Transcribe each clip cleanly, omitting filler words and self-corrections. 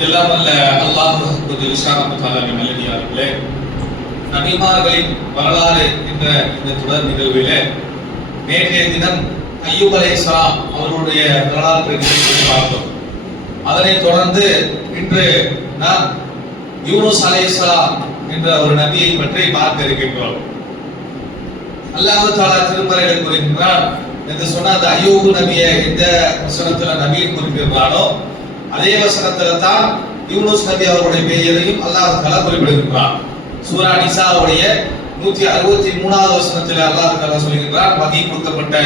எல்லாம் அல்ல அல்லாஹ் நல்லடியார்களே, நபிமார்களின் வரலாறு என்ற இந்த தொடர் நிகழ்விலே நேற்றைய தினம் அய்யூப் அலைஹிஸ்ஸலாம் அவர்களுடைய வரலாற்றை பார்த்தோம். அதனைத் தொடர்ந்து இன்று நாம் யூனுஸ் அலைஹிஸ்ஸலாம் என்ற ஒரு நபியை பற்றி பார்க்க இருக்கின்றோம். அல்லாஹ் தஆலா திருமறையில் கூறுகின்றார், என்று சொன்ன அந்த அய்யூப் நபியை எந்த வசனத்துல நபியை குறிப்பிடுகிறாரோ அதே வசனத்துல தான் யூனுஸ் நபி அவருடைய பெயரையும் அல்லாஹ் தஆலா குறிப்பிடுகின்றார். சூரா நிசாவுடைய 163வது வசனத்தில் அல்லாஹ் தஆலா சொல்கிறார், வகி கொடுக்கப்பட்ட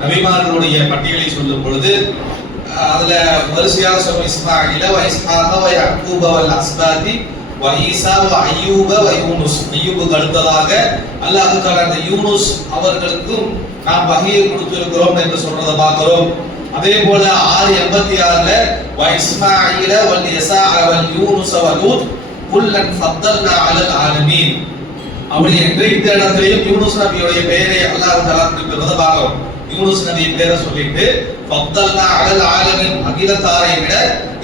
நபிமார்களுடைய பட்டியலை சொல்லும் பொழுது அதுல வரிசையாக சொல்லும் இஸ்மாஈல வ இஸ்ஹாக வ யாக்கூப வல் அஸ்பாதி வ ஈசா வ அய்யூப வ யூனுஸ். அய்யூபுக்கு அடுத்ததாக அல்லாஹ் தஆலா அந்த யூனுஸ் அவர்களுக்கும் நாம் வகியை கொடுத்திருக்கிறோம் என்று சொல்றதை பார்க்கிறோம். அதே போல 686ல வ இஸ்மாஈல வல் யஸா வல் யூனுஸ் வ லூத் குல்லன் ஃபத்தல்னா அலல் ஆலமீன். அப்படி என்று இந்த இடத்திலேயும் யூனுஸ் நபியுடைய பெயரை அல்லாஹ் தஆலா குறிப்பிடுறதை பார்க்கிறோம். யூனுஸ் நபியின் பெயரை சொல்லிட்டு ஃபத்தல்னா அலல் ஆலமீன், அகிலத்தாரை விட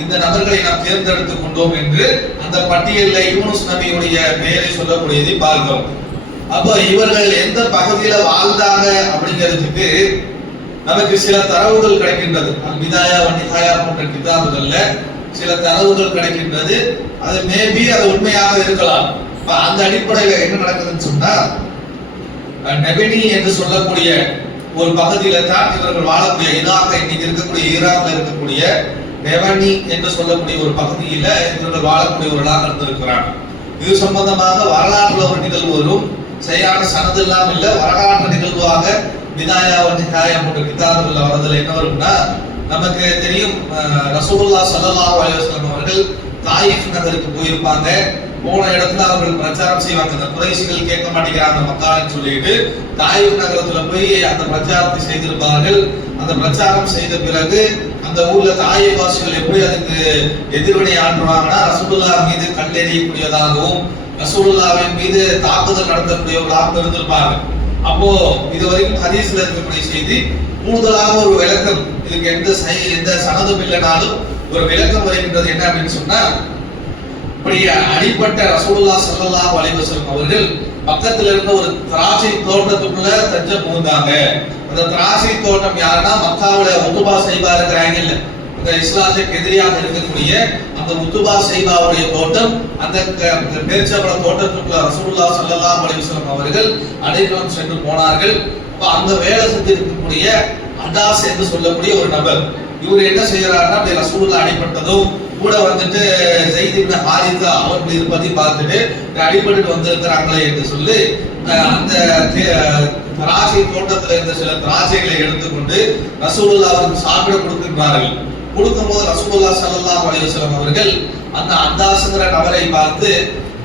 இந்த நபர்களை நாம் தேர்ந்தெடுத்துக் கொண்டோம் என்று அந்த பட்டியலில் யூனுஸ் நபியுடைய பெயரை சொல்லக்கூடியதை பார்க்கிறோம். அப்ப இவர்கள் எந்த பகுதியில வாழ்ந்தாங்க அப்படிங்கிறதுக்கு நமக்கு சில தரவுகள் கிடைக்கின்றது. அல் பிதாயா வ நிஹாயா போன்ற கிதாபுகள்ல சில தரவுகள் கிடைக்கின்றது. அது மேபி அது உண்மையாக இருக்கலாம். அந்த அடிப்படையில் என்ன நடக்குதுன்னு சொன்னா, நெபனி என்று சொல்லக்கூடிய ஒரு பகுதியில தான் இவர்கள் வாழக்கூடிய இன்னைக்கு இருக்கக்கூடிய ஈராக்ல இருக்கக்கூடிய நெபனி என்று சொல்லக்கூடிய ஒரு பகுதியில இவர்கள் வாழக்கூடியவர்களாக இருந்திருக்கிறாங்க. இது சம்பந்தமாக வரலாற்றுல ஒரு நிகழ்வு வரும். சரியான சனது இல்லாம இல்ல, வரலாற்று நிகழ்வாக பிதாயா வ நிஹாயா போன்ற கிதாபுகள்ல வரதுல என்ன வரும்னா, நமக்கு தெரியும் ரசூலுல்லாஹ் ஸல்லல்லாஹு அலைஹி வஸல்லம் அவர்கள் தாயிஃப் நகருக்கு போயிருப்பாங்க. போன இடத்துல அவர்கள் பிரச்சாரம் செய்வாங்க. அந்த குறைஷிகள் கேட்க மாட்டேங்கிறாங்க மக்கான்னு சொல்லிட்டு தாயிஃப் நகரத்துல போய் அந்த பிரச்சாரத்தை செய்திருப்பார்கள். அந்த பிரச்சாரம் செய்த பிறகு அந்த ஊர்ல தாயிஃப் வாசிகள் எப்படி அதுக்கு எதிர்வினை ஆற்றுவாங்கன்னா, ரசூலுல்லாஹ் மீது கல்லெறியக்கூடியதாகவும் ரசூலுல்லாஹ்வின் மீது தாக்குதல் நடத்தக்கூடியவர்களாக இருந்திருப்பாங்க. அப்போ இதுவரைக்கும் ஹதீஸ்ல இருக்கக்கூடிய செய்தி கூடுதலாக ஒரு விளக்கம், இதுக்கு எந்த சனதும் இல்லைனாலும் ஒரு விளக்கம் வருகின்றது. என்ன அப்படின்னு சொன்னா, இப்படி அடிப்பட்ட ரசூலுல்லாஹ் ஸல்லல்லாஹு அலைஹி வஸல்லம் அவர்கள் பக்கத்துல இருந்த ஒரு திராட்சை தோட்டத்துக்குள்ள தஞ்சம் புகுந்தாங்க. அந்த திராட்சை தோட்டம் யாருன்னா, மக்காவுல உத்துபா ஷைபா இருக்கிறாங்க இல்ல, அந்த இஸ்லாத்துக்கு எதிரியாக இருக்கக்கூடிய அந்த உத்துபா ஷைபாவுடைய தோட்டம், அந்த பேரிச்சம்பழ தோட்டத்துக்குள்ள ரசூலுல்லாஹ் ஸல்லல்லாஹு அலைஹி வஸல்லம் அவர்கள் அடைக்கலம் சென்று போனார்கள். அங்க வேலை செஞ்சிருக்கக்கூடிய அதாஸ் என்று சொல்லக்கூடிய ஒரு நபர், இவர் என்ன செய்யறாருன்னா, அப்படி ரசூலுல்லாஹ் அடிபட்டதும் கூட வந்துட்டு ஸைத் இப்னு ஹாரிஸா அவர்கள் இருப்பதை பார்த்துட்டு அடிபட்டு வந்திருக்கிறாங்களே என்று சொல்லி அந்த திராட்சை தோட்டத்தில் இருந்த சில திராட்சைகளை எடுத்துக்கொண்டு ரசூலுல்லாஹ் அவருக்கு சாப்பிட கொடுக்கின்றார்கள். கொடுக்கும்போது ரசூலுல்லாஹ் ஸல்லல்லாஹு அலைஹி வஸல்லம் அவர்கள் அந்த அந்தாஸ்ங்கிற நபரை பார்த்து,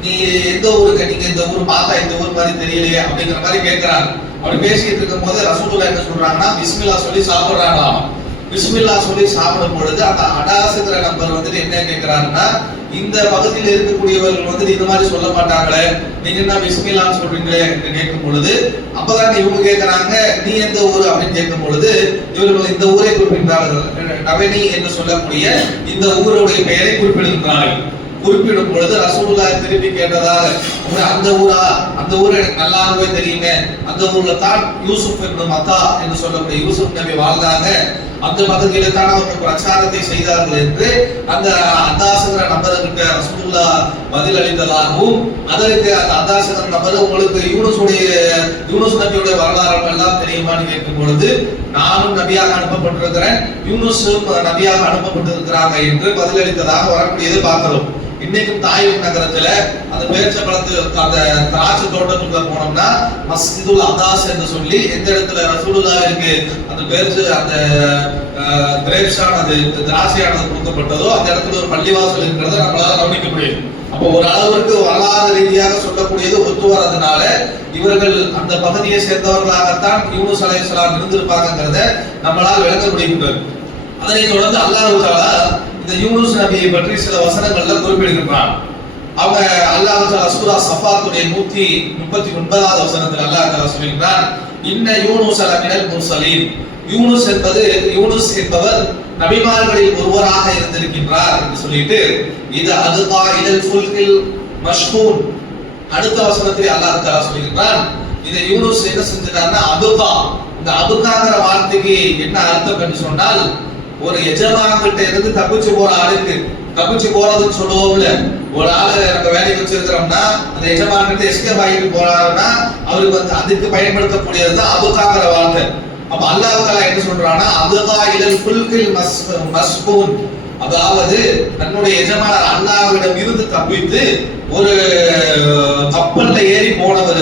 நீ எந்த ஊருக்கு, நீங்க இந்த ஊர் பார்த்தா இந்த ஊர் மாதிரி தெரியலையே அப்படிங்கிற மாதிரி கேட்கிறாங்க. அப்படி பேசிட்டு இருக்கும் போது ரசூலுல்லாஹ் என்ன சொல்றாங்கன்னா, பிஸ்மில்லா சொல்லி சாப்பிடுறாங்களாம். பிஸ்மில்லா சொல்லி சாப்பிடும் பொழுது அந்த அடாசுங்கிற நபர் வந்துட்டு என்ன கேட்கிறாருன்னா, இந்த பகுதியில் இருக்கக்கூடியவர்கள் வந்துட்டு இந்த மாதிரி சொல்ல மாட்டாங்களே, நீங்க என்ன பிஸ்மில்லான்னு சொல்றீங்களே என்று கேட்கும் பொழுது, அப்பதான் இவங்க கேட்கிறாங்க, நீ எந்த ஊர் அப்படின்னு கேட்கும் பொழுது இவர்கள் இந்த ஊரை குறிப்பிட்டார்கள். நவனி என்று சொல்லக்கூடிய இந்த ஊருடைய பெயரை குறிப்பிடுகிறார்கள். குறிப்பிடும் பொழுது ரசூலுல்லாஹ் திருப்பி கேட்டதாக, அந்த ஊரா, அந்த ஊர் எனக்கு நல்லாவே தெரியுமே, அந்த ஊர்ல தான் யூசுப் இப்னு மத்தா என்று சொல்லக்கூடிய யூசுப் நபி வாழ்ந்தாங்க, அந்த பகுதியில தான் அவர்கள் பிரச்சாரத்தை செய்தார்கள் என்று அந்த அந்தாசுங்கிற நபர்கிட்ட ரசூலுல்லாஹ் பதில் அளித்ததாகவும், அதற்கு அந்த அந்தாசுங்கிற நபர், உங்களுக்கு யூனுஸ் நபியுடைய வரலாறு எல்லாம் தெரியுமான்னு கேட்கும் பொழுது, நானும் நபியாக அனுப்பப்பட்டிருக்கிறேன், யூனுஸும் நபியாக அனுப்பப்பட்டிருக்கிறாங்க என்று பதிலளித்ததாக வரக்கூடியதை பார்க்கிறோம். இன்னைக்கும் தாயிஃப் நகரத்துல அந்த பேரிச்சம்பழத்து அந்த திராட்சை தோட்டத்துக்குள்ள போனோம்னா மஸ்ஜிதுல் அதாஸ் என்று சொல்லி எந்த இடத்துல ரசூலுல்லாஹ்விற்கு அந்த அந்த கிரேப்ஸான அது திராட்சையானது கொடுக்கப்பட்டதோ அந்த இடத்துல ஒரு பள்ளிவாசல் இருக்கிறத நம்மளால கவனிக்க முடியும். அப்போ ஒரு அளவிற்கு வரலாறு ரீதியாக சொல்லக்கூடியது ஒத்து வரதுனால இவர்கள் அந்த பகுதியை சேர்ந்தவர்களாகத்தான் யூனுஸ் அலைஹிஸ்ஸலாம் இருந்திருப்பாங்கிறத நம்மளால் விளங்க முடிகின்றது. அதனைத் தொடர்ந்து அல்லாஹ் தஆலா இந்த யூனுஸ் நபியை பற்றி சில வசனங்கள்ல குறிப்பிடுகிறார். அவங்க அல்லாஹ் தஆலா சூரா ஸஃபாத்துடைய 139வது வசனத்தில் அல்லாஹ் தஆலா சொல்கிறார், இன்ன யூனுஸ் லமினல் முர்சலீன். யூனுஸ் என்பவர் நபிமார்களில் ஒருவராக இருந்திருக்கின்றார் என்று சொல்லிட்டு இது அதுகா இலல் ஃபுல்கில் மஷ்ஹூன். அடுத்த வசனத்தில் அல்லாஹ் தஆலா சொல்கிறான், இதை யூனுஸ் என்ன செஞ்சிட்டார்னா அதுகா. இந்த அதுகாங்கிற வார்த்தைக்கு என்ன அர்த்தம் என்று சொன்னால், ஒரு எஜமான் கிட்ட இருந்து தப்பிச்சு போற ஆளுக்கு, தப்பிச்சு போறதுன்னு சொல்லுவோம்ல, ஒரு ஆளு நம்ம வேலைக்கு வச்சிருக்கிறோம்னா அந்த எஜமான் கிட்ட எஸ்கேப் ஆகிட்டு போறாருன்னா அவருக்கு வந்து அதுக்கு பயன்படுத்தக்கூடியதுதான் அதுகாங்கிற வார்த்தை. அப்ப அல்லாஹ் தஆலா என்ன சொல்றான்னா, அதுகா இலல் ஃபுல்கில் மஸ்ஹூன், அதாவது தன்னுடைய எஜமானர் அல்லாஹ்விடம் இருந்து தப்பித்து ஒரு கப்பல்ல ஏறி போனவர்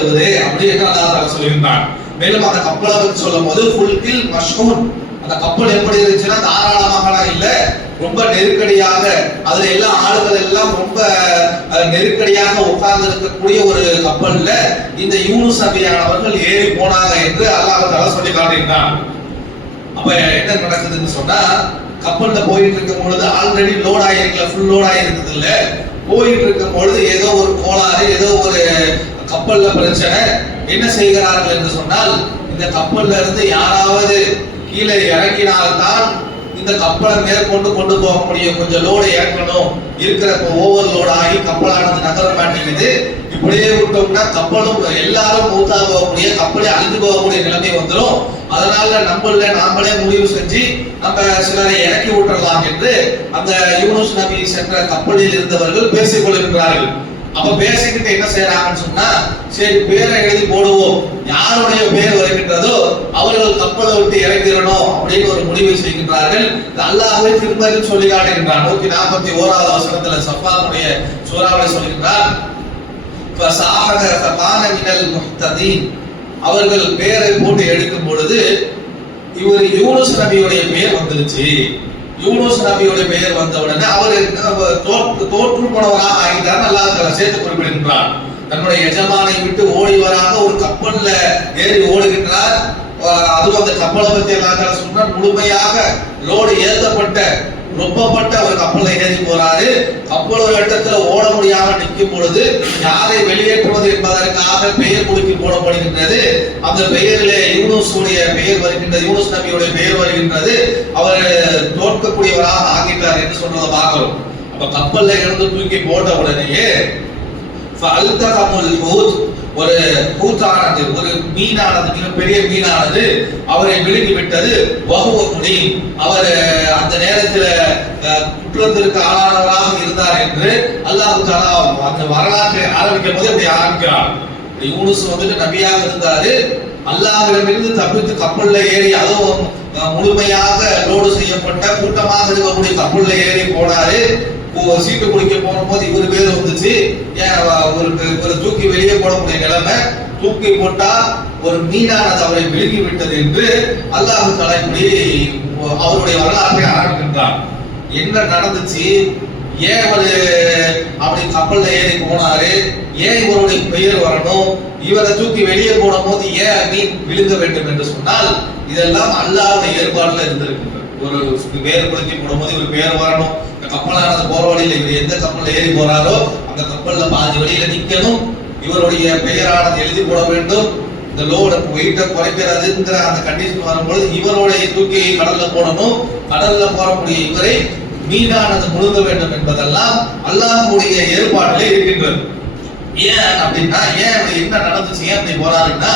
அப்படின்னு அல்லாஹ் தஆலா சொல்லியிருந்தார். மேலும் அந்த கப்பலை பற்றி சொல்லும் போது ஃபுல்கில் மஷ்ஹூன், அந்த கப்பல் எப்படி இருந்துச்சுன்னா தாராளமாக இல்ல, ரொம்ப நெருக்கடியாக, அதுல எல்லா ஆளுகள் எல்லாம் ரொம்ப நெருக்கடியாக உட்கார்ந்து இருக்கக்கூடிய ஒரு கப்பல்ல இந்த யூனுஸ் நபியானவர்கள் ஏறி போனாங்க என்று அல்லாஹ் தஆலா சொல்லி காட்டுகிறான். அப்ப என்ன நடக்குதுன்னு சொன்னா, கப்பல்ல போயிட்டு இருக்கும் பொழுது ஆல்ரெடி லோட் ஆயிருக்கல, ஃபுல் லோட் ஆயிருக்குது இல்ல, போயிட்டு இருக்கும் பொழுது ஏதோ ஒரு கோளாறு, ஏதோ ஒரு கப்பல்ல பிரச்சனை. என்ன செய்கிறார்கள் என்று சொன்னால், இந்த கப்பல்ல இருந்து யாராவது கீழே இறங்கினால்தான் இந்த கப்பலை மேற்கொண்டு கொண்டு போக முடியும். கொஞ்சம் லோடு இறக்கணும், இருக்கிற ஓவர் லோட் ஆகி கப்பலானது நகர மாட்டேங்குது. இப்படியே விட்டோம்னா கப்பலும் எல்லாரும் மூத்தா போகக்கூடிய, கப்பலே அழிந்து போகக்கூடிய நிலைமை வந்துடும். அதனால நாமளே முடிவு செஞ்சு நம்ம சிலரை இறக்கி விட்டுறலாம் என்று அந்த யூனுஸ் நபி சென்ற கப்பலில் இருந்தவர்கள் பேசிக் கொள்கிறார்கள். அப்ப பேசிக்கிட்டு என்ன செய்யறாங்கன்னு சொன்னா, சரி பேரை எழுதி போடுவோம், யாருடைய பேர் வருகின்றதோ அவர்கள் கப்பலை விட்டு இறங்கிடணும் அப்படின்னு ஒரு முடிவை செய்கின்றார்கள். அல்லாஹ்வே திரும்ப சொல்லி காட்டுகின்றான். 141வது வசனத்துல சஃபானுடைய சூறாவை சொல்கின்றார், அவர்கள் பேரை போட்டு எடுக்கும் பொழுது இவர் யூனுஸ் நபியுடைய பெயர் வந்துருச்சு. யூனுஸ் நபியுடைய பெயர் வந்த உடனே அவர் தோற்று போனவராக ஆகிட்டார். அல்லாஹ் தஆலா சேர்த்து குறிப்பிடுகின்றார். தன்னுடைய எஜமானை விட்டு ஓடி வராக ஒரு கப்பல்ல ஏறி ஓடுகின்றார். அதுவும் அந்த கப்பலை பத்தி அல்லாஹ் தஆலா சொன்னார், முழுமையாக லோடு ஏற்றப்பட்ட ரொப்பப்பட்ட ஒரு கப்பலை ஏறி போறாரு. கப்பல் ஒரு இடத்துல ஓட முடியாம நிற்கும் பொழுது யாரை வெளியேற்றுவது என்பதற்காக பெயர் குலுக்கி போடப்படுகின்றது. அந்த பெயரிலே யூனுஸுடைய பெயர் வருகின்றது, யூனுஸ் நபியுடைய பெயர் வருகின்றது. அவர் தோற்கக்கூடியவராக ஆகிட்டார் என்று சொன்னதை பார்க்கிறோம். அப்ப கப்பல்ல இருந்து தூக்கி போட்ட உடனேயே ஒரு ஹூத்தானது, ஒரு மீனானது, மிகப்பெரிய மீனானது அவரை விழுங்கி விட்டது. வஹுவ முலீம், அவர் அந்த நேரத்தில் குற்றத்திற்கு ஆளானவராக இருந்தார் என்று அல்லாஹ் தஆலா அந்த வரலாற்றை ஆரம்பிக்கும் போது அப்படி ஆரம்பிக்கிறார். யூனுஸ் வந்துட்டு நபியாக இருந்தாரு, அல்லாஹ்விடமிருந்து தப்பித்து கப்பல்ல ஏறி, அதுவும் முழுமையாக லோடு செய்யப்பட்ட கூட்டமாக இருக்கக்கூடிய கப்பல்ல ஏறி போனாரு. சீட்டு குடிக்க போன போது இவர் பேர் வந்துச்சு. ஒரு தூக்கி வெளியே போடக்கூடிய நிலைமை, தூக்கி போட்டா ஒரு மீனானது அவரை விழுங்கி விட்டது என்று அல்லாஹ் தஆலா இப்படி அவருடைய வரலாற்றை ஆரம்பிக்கின்றார். என்ன நடந்துச்சு, ஏன் அவரு அப்படி கப்பல்ல ஏறி போனாரு, ஏன் இவருடைய பெயர் வரணும், இவரை தூக்கி வெளியே போடும் போது ஏன் மீன் விழுங்க வேண்டும் என்று சொன்னால், இதெல்லாம் அல்லாஹ்வுடைய ஏற்பாடுல இருந்திருக்கின்றது. ஒரு பேர் குலுக்கி போடும் போது இவர் பேர் வரணும். கப்பலானது போற வழியில இவர் எந்த கப்பல்ல ஏறி போறாரோ அந்த கப்பல்ல பாதி வழியில நிக்கணும், இவருடைய பெயரானது எழுதி போட வேண்டும். இந்த லோட வெயிட்ட குறைக்கிறதுங்கிற அந்த கண்டிஷன் வரும்போது இவருடைய தூக்கி கடல்ல போடணும். கடல்ல போறக்கூடிய இவரை மீனானது முழுங்க வேண்டும் என்பதெல்லாம் அல்லாஹ்வுடைய ஏற்பாட்டிலே இருக்கின்றது. ஏன் அப்படின்னா, ஏன் என்ன நடந்துச்சு, ஏன் அப்படி போறாருன்னா,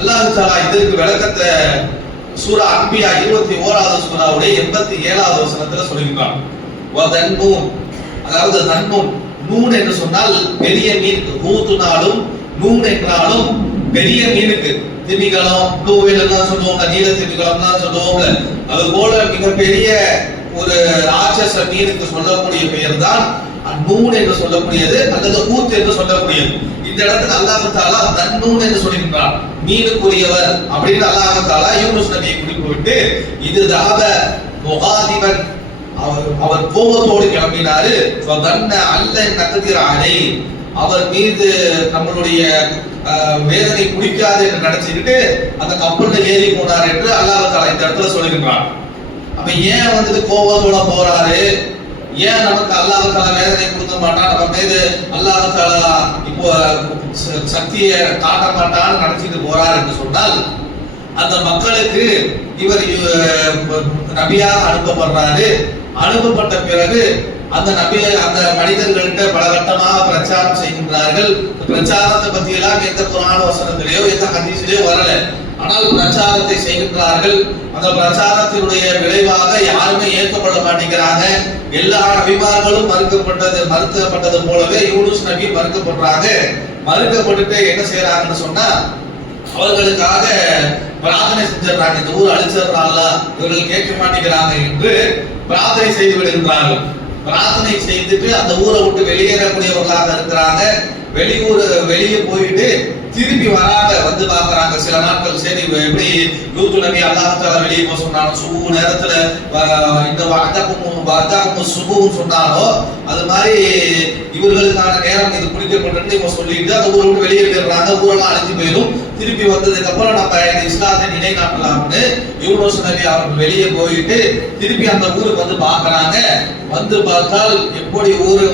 அல்லாஹ் தஆலா இதற்கு விளக்கத்தை சூரா அன்பியா 21வது சூராவுடைய 87வது வசனத்துல சொல்லியிருக்கான். வதன்னூன், அதாவது தன்னூன், நூன் என்று சொன்னால் பெரிய மீனுக்கு, ஹூத்துனாலும் நூன் என்றாலும் பெரிய மீனுக்கு, திமிங்கலம், நூவேல் எல்லாம் சொல்லுவோம்ல, நீல திமிங்கலம் சொல்லுவோம்ல, அது போல மிகப்பெரிய ஒரு ராட்சச மீனுக்கு சொல்லக்கூடிய பெயர் தான் நூன் என்று சொல்லக்கூடியது, அல்லது ஹூத் என்று சொல்லக்கூடியது. இந்த இடத்துல அல்லாஹ் தஆலா தன்னூன் என்று சொல்கின்றார், மீனுக்குரியவர் அப்படின்னு அல்லாஹ் தஆலா யூனுஸ் நபியை குறிப்பிட்டு, இது தாப முகாதிபன், அவர் கோபத்தோடு கிளம்பினாரு. ஃபதன்ன அல்லன் நக்திர் அலை, அவர் மீது நம்மளுடைய வேதனை பிடிக்காது என்று நினைச்சுக்கிட்டு அந்த கப்பல்ல ஏறி போனார் என்று அல்லாஹ் தஆலா இந்த இடத்துல சொல்லுகின்றார். அப்ப ஏன் வந்துட்டு கோபத்தோட போறாரு, ஏன் நமக்கு அல்லாஹ் தஆலா வேதனை கொடுக்க மாட்டான், நம்ம மீது அல்லாஹ் தஆலா இப்போ சக்தியை காட்ட மாட்டான்னு நினைச்சிட்டு போறாரு என்று சொன்னால், அந்த மக்களுக்கு இவர் நபியாக அனுப்பப்படுறாரு. அனுப்பப்பட்ட பிறகு அந்த மனிதர்கள்ட்ட பல கட்டமாக பிரச்சாரம் செய்கின்றார்கள். பிரச்சாரத்தை பத்தி எல்லாம் எந்த குர்ஆன் வசனத்திலேயோ எந்த ஹதீஸிலேயோ வரல. ஆனால் பிரச்சாரத்தை செய்கின்றார்கள். அந்த பிரச்சாரத்தினுடைய விளைவாக யாருமே ஏற்கப்பட மாட்டேங்கிறாங்க. எல்லா நபிமார்களும் மறுக்கப்பட்டது போலவே யூனுஸ் நபி மறுக்கப்படுறாங்க. மறுக்கப்பட்டுட்டு என்ன செய்யறாங்கன்னு சொன்னா, அவர்களுக்காக பிரார்த்தனை செஞ்சிடறாங்க. இந்த ஊர் அழிச்சிடறாங்களா, இவர்கள் கேட்க மாட்டேங்கிறாங்க என்று பிரார்த்தனை செய்து விடுகின்றார்கள். பிரார்த்தனை செய்துட்டு அந்த ஊரை விட்டு வெளியேறக்கூடியவர்களாக இருக்கிறாங்க. வெளியே போயிட்டு திருப்பி வராங்க. வந்து பாக்குறாங்க சில நாட்கள். சரி, எப்படி லூத் நபி அல்லாஹ் தஆலா வெளியே போக சொன்னானோ, சுபு நேரத்துல இந்த வஅதாக்கும் சுபுன்னு சொன்னாலோ, அது மாதிரி இவர்களுக்கான நேரம் இது குறிக்கப்பட்டு இவங்க சொல்லிட்டு அந்த ஊரை விட்டு வெளியே போயிடுறாங்க. ஊரெல்லாம் அழிஞ்சு போயிடும். திருப்பி வந்ததுக்கு அப்புறம் நம்ம இந்த இஸ்லாத்தை நிலைநாட்டலாம்னு யூனுஸ் நபி அவர்கள் வெளியே போயிட்டு திருப்பி அந்த ஊருக்கு வந்து பாக்குறாங்க. வந்து பார்த்தால் எப்படி ஊரு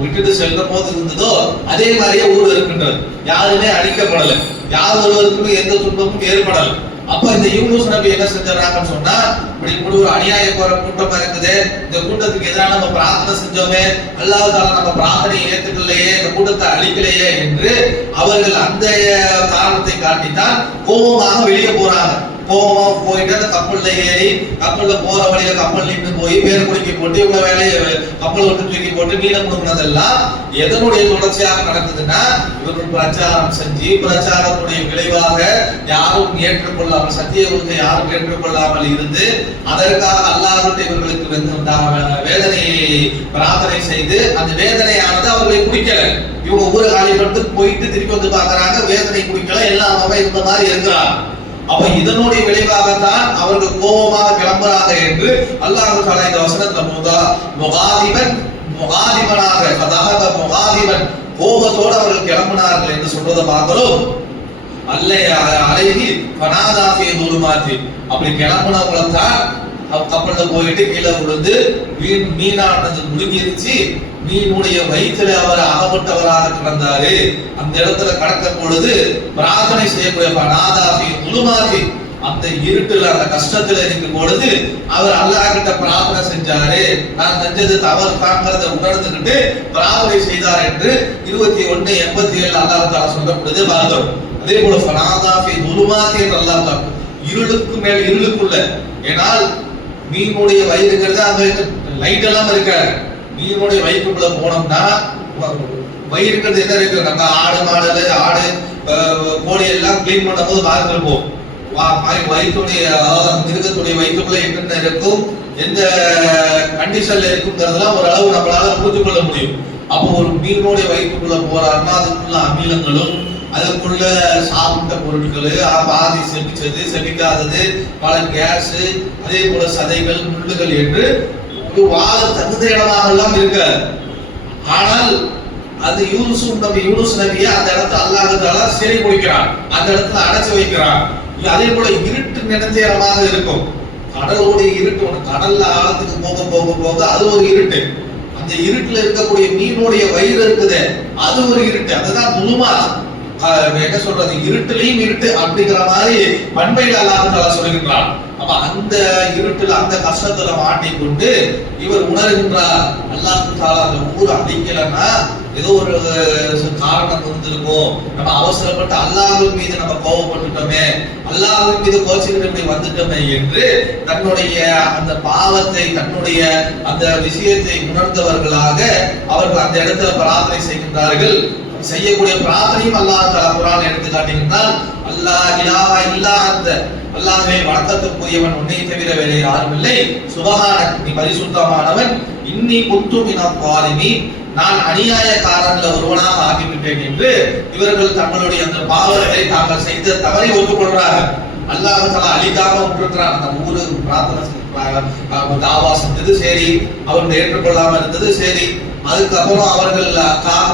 விட்டுட்டு செல்லும் போது இருந்ததோ அதே மாதிரியே ஊர் இருக்கின்றது. யாருமே அழிக்கப்படல, யார் ஒருவருக்குமே எந்த துன்பமும் ஏற்படல. அப்ப இந்த யூனுஸ் நபி என்ன செஞ்சாங்கன்னு சொன்னா, இப்படி ஒரு அநியாய போற கூட்டமா இருக்குது, இந்த கூட்டத்துக்கு எதிராக நம்ம பிரார்த்தனை செஞ்சோமே, அல்லாஹ் தஆலா நம்ம பிரார்த்தனையை ஏத்துக்கலையே, இந்த கூட்டத்தை அழிக்கலையே என்று அவர்கள் அந்த காரணத்தை காட்டித்தான் கோபமாக வெளியே போறாங்க. கோபமா போயிட்டு அந்த கப்பல்ல ஏறி, கப்பல்ல போற வழியில கப்பல் நின்று போய் பேர் குடிக்கி போட்டு இவங்க வேலையை கப்பல் விட்டு தூக்கி போட்டு நீளம் கொடுക്കുന്നதெல்லாம் எதனுடைய தொடர்ச்சியாக நடக்குதுன்னா, இவர்கள் பிரச்சாரம் செஞ்சு பிரச்சாரத்துடைய விளைவாக யாரும் ஏற்றுக்கொள்ளாமல், சத்திய ஒழுங்கை யாரும் ஏற்றுக்கொள்ளாமல் இருந்து அதற்காக அல்லாஹ்விட்ட இவர்களுக்கு வேதனையை பிரார்த்தனை செய்து அந்த வேதனையானது அவர்களை குடிக்கல. இவங்க ஊரை காலிப்பட்டு போயிட்டு திருப்பி வந்து பாக்குறாங்க, வேதனை குடிக்கல, எல்லாம் இந்த மாதிரி இருக்கிறாங்க. அப்ப இதனுடைய விளைவாகத்தான் அவர்கள் கோபமாக கிளம்புறாங்க என்று அல்லாஹ் தஆலா இந்த வசனத்துல முகாதிபனாக கோபத்தோடு அவர்கள் கிளம்பினார்கள் என்று சொல்றதை பார்க்கிறோம். அலைஹி ஃபனாதா ஃபீ துலுமாத்தி, அப்படி கிளம்பினவங்கள தான் கப்பல்ல போயிட்டு கீழே விழுந்து மீனானது முழுங்கிருச்சு. மீனுடைய வயிற்றுல அவர் அகப்பட்டவராக கிடந்தாரு. அந்த இடத்துல கடக்கும் பொழுது பிரார்த்தனை செய்யக்கூடிய ஃபனாதா ஃபீ துலுமாத்தி, அந்த இருட்டுல அந்த கஷ்டத்துல இருக்கும் பொழுது அவர் அல்லாஹ் கிட்ட பிரார்த்தனை செஞ்சாரு. நான் செஞ்சது தவறு தாங்கிறத உணர்ந்துகிட்டு பிரார்த்தனை செய்தார் என்று 21:87 அல்லாஹ் தஆலா சொல்லப்படுது பார்த்தோம். அதே போல ஃபனாதா ஃபீ துலுமாத்தி என்று அல்லாஹ் தஆலா இருளுக்கு மேல் இருளுக்குள்ள, ஏனால் மீனுடைய வயிறுங்கிறது அந்த லைட் எல்லாம் இருக்காது. மீனுடைய வயிற்றுக்குள்ள போனோம்னா வயிறுங்கிறது என்ன இருக்கு, நம்ம ஆடு கோழி எல்லாம் கிளீன் பண்ணும் போது பார்த்துருப்போம். வயிற்றுடைய மிருகத்துடைய வயிற்றுக்குள்ள என்னென்ன இருக்கும், எந்த கண்டிஷன்ல இருக்குங்கிறதெல்லாம் ஓரளவு நம்மளால புரிந்து கொள்ள முடியும். அப்போ ஒரு மீனுடைய வயிற்றுக்குள்ள போறாருன்னா அதுக்குள்ள அமிலங்களும், அதுக்குள்ள சாப்பிட்ட பொருட்கள், பாதி செமிச்சது செமிக்காதது, பல கேஸ், அதே போல சதைகள், முள்ளுகள் என்று ஒரு வாழ தகுந்த இடமாக எல்லாம் இருக்காது. ஆனால் அது யூனுஸ் நபியை அந்த இடத்துல அல்லாஹ் தஆலா சிறை பிடிக்கிறான், அந்த இடத்துல அடைச்சு வைக்கிறான். அதே போல இருட்டு நிறைந்த இடமாக இருக்கும். கடலுடைய இருட்டு, கடல்ல ஆழத்துக்கு போக போக போக அது ஒரு இருட்டு. அந்த இருட்டுல இருக்கக்கூடிய மீனுடைய வயிறு இருக்குது, அது ஒரு இருட்டு. அதுதான் முழுமா என்ன சொல்றது, இருட்டுலையும் இருட்டு அப்படிங்கிற மாதிரி பண்பையில் அல்லாஹ் தஆலா சொல்கின்றான். அப்ப அந்த இருட்டுல அந்த கஷ்டத்துல மாட்டிக்கொண்டு இவர் உணர்கின்றார், அல்லாஹ் தஆலா அந்த ஊரை அழிக்கலன்னா ஏதோ ஒரு காரணம் இருந்திருக்கும், நம்ம அவசரப்பட்டு அல்லாஹ்வின் மீது நம்ம கோபப்பட்டுட்டோமே, அல்லாஹ்வின் மீது கோச்சிக்கிட்டு இப்படி வந்துட்டோமே என்று தன்னுடைய அந்த பாவத்தை, தன்னுடைய அந்த விஷயத்தை உணர்ந்தவர்களாக அவர்கள் அந்த இடத்துல பிரார்த்தனை செய்கின்றார்கள். செய்யக்கூடிய பிரார்த்தனையும் அல்லாஹ் தஆலா குர்ஆன் எடுத்து காட்டுகின்றான். அல்லாஹ் இலாஹா இல்லா அன்த, அல்லாஹ்வே வணக்கத்துக்குரியவன் உன்னை தவிர வேறு யாரும் இல்லை, சுப்ஹானக் நீ பரிசுத்தமானவன், இன்னி குன்து மினல் ஸாலிமீன் நான் அநியாயக்காரன்ல ஒருவனாக ஆகிவிட்டேன் என்று இவர்கள் தங்களுடைய அந்த பாவங்களை தாங்கள் செய்த தவறை ஒப்புக்கொள்றார்கள். அல்லாஹ் தஆலா அழிக்காம விட்டுறான். அந்த ஊரு பிரார்த்தனை செஞ்சாங்க, தாவா செஞ்சது சரி, அவர்கள் ஏற்றுக்கொள்ளாம இருந்தது சரி, அதுக்கப்புறம் அவர்கள்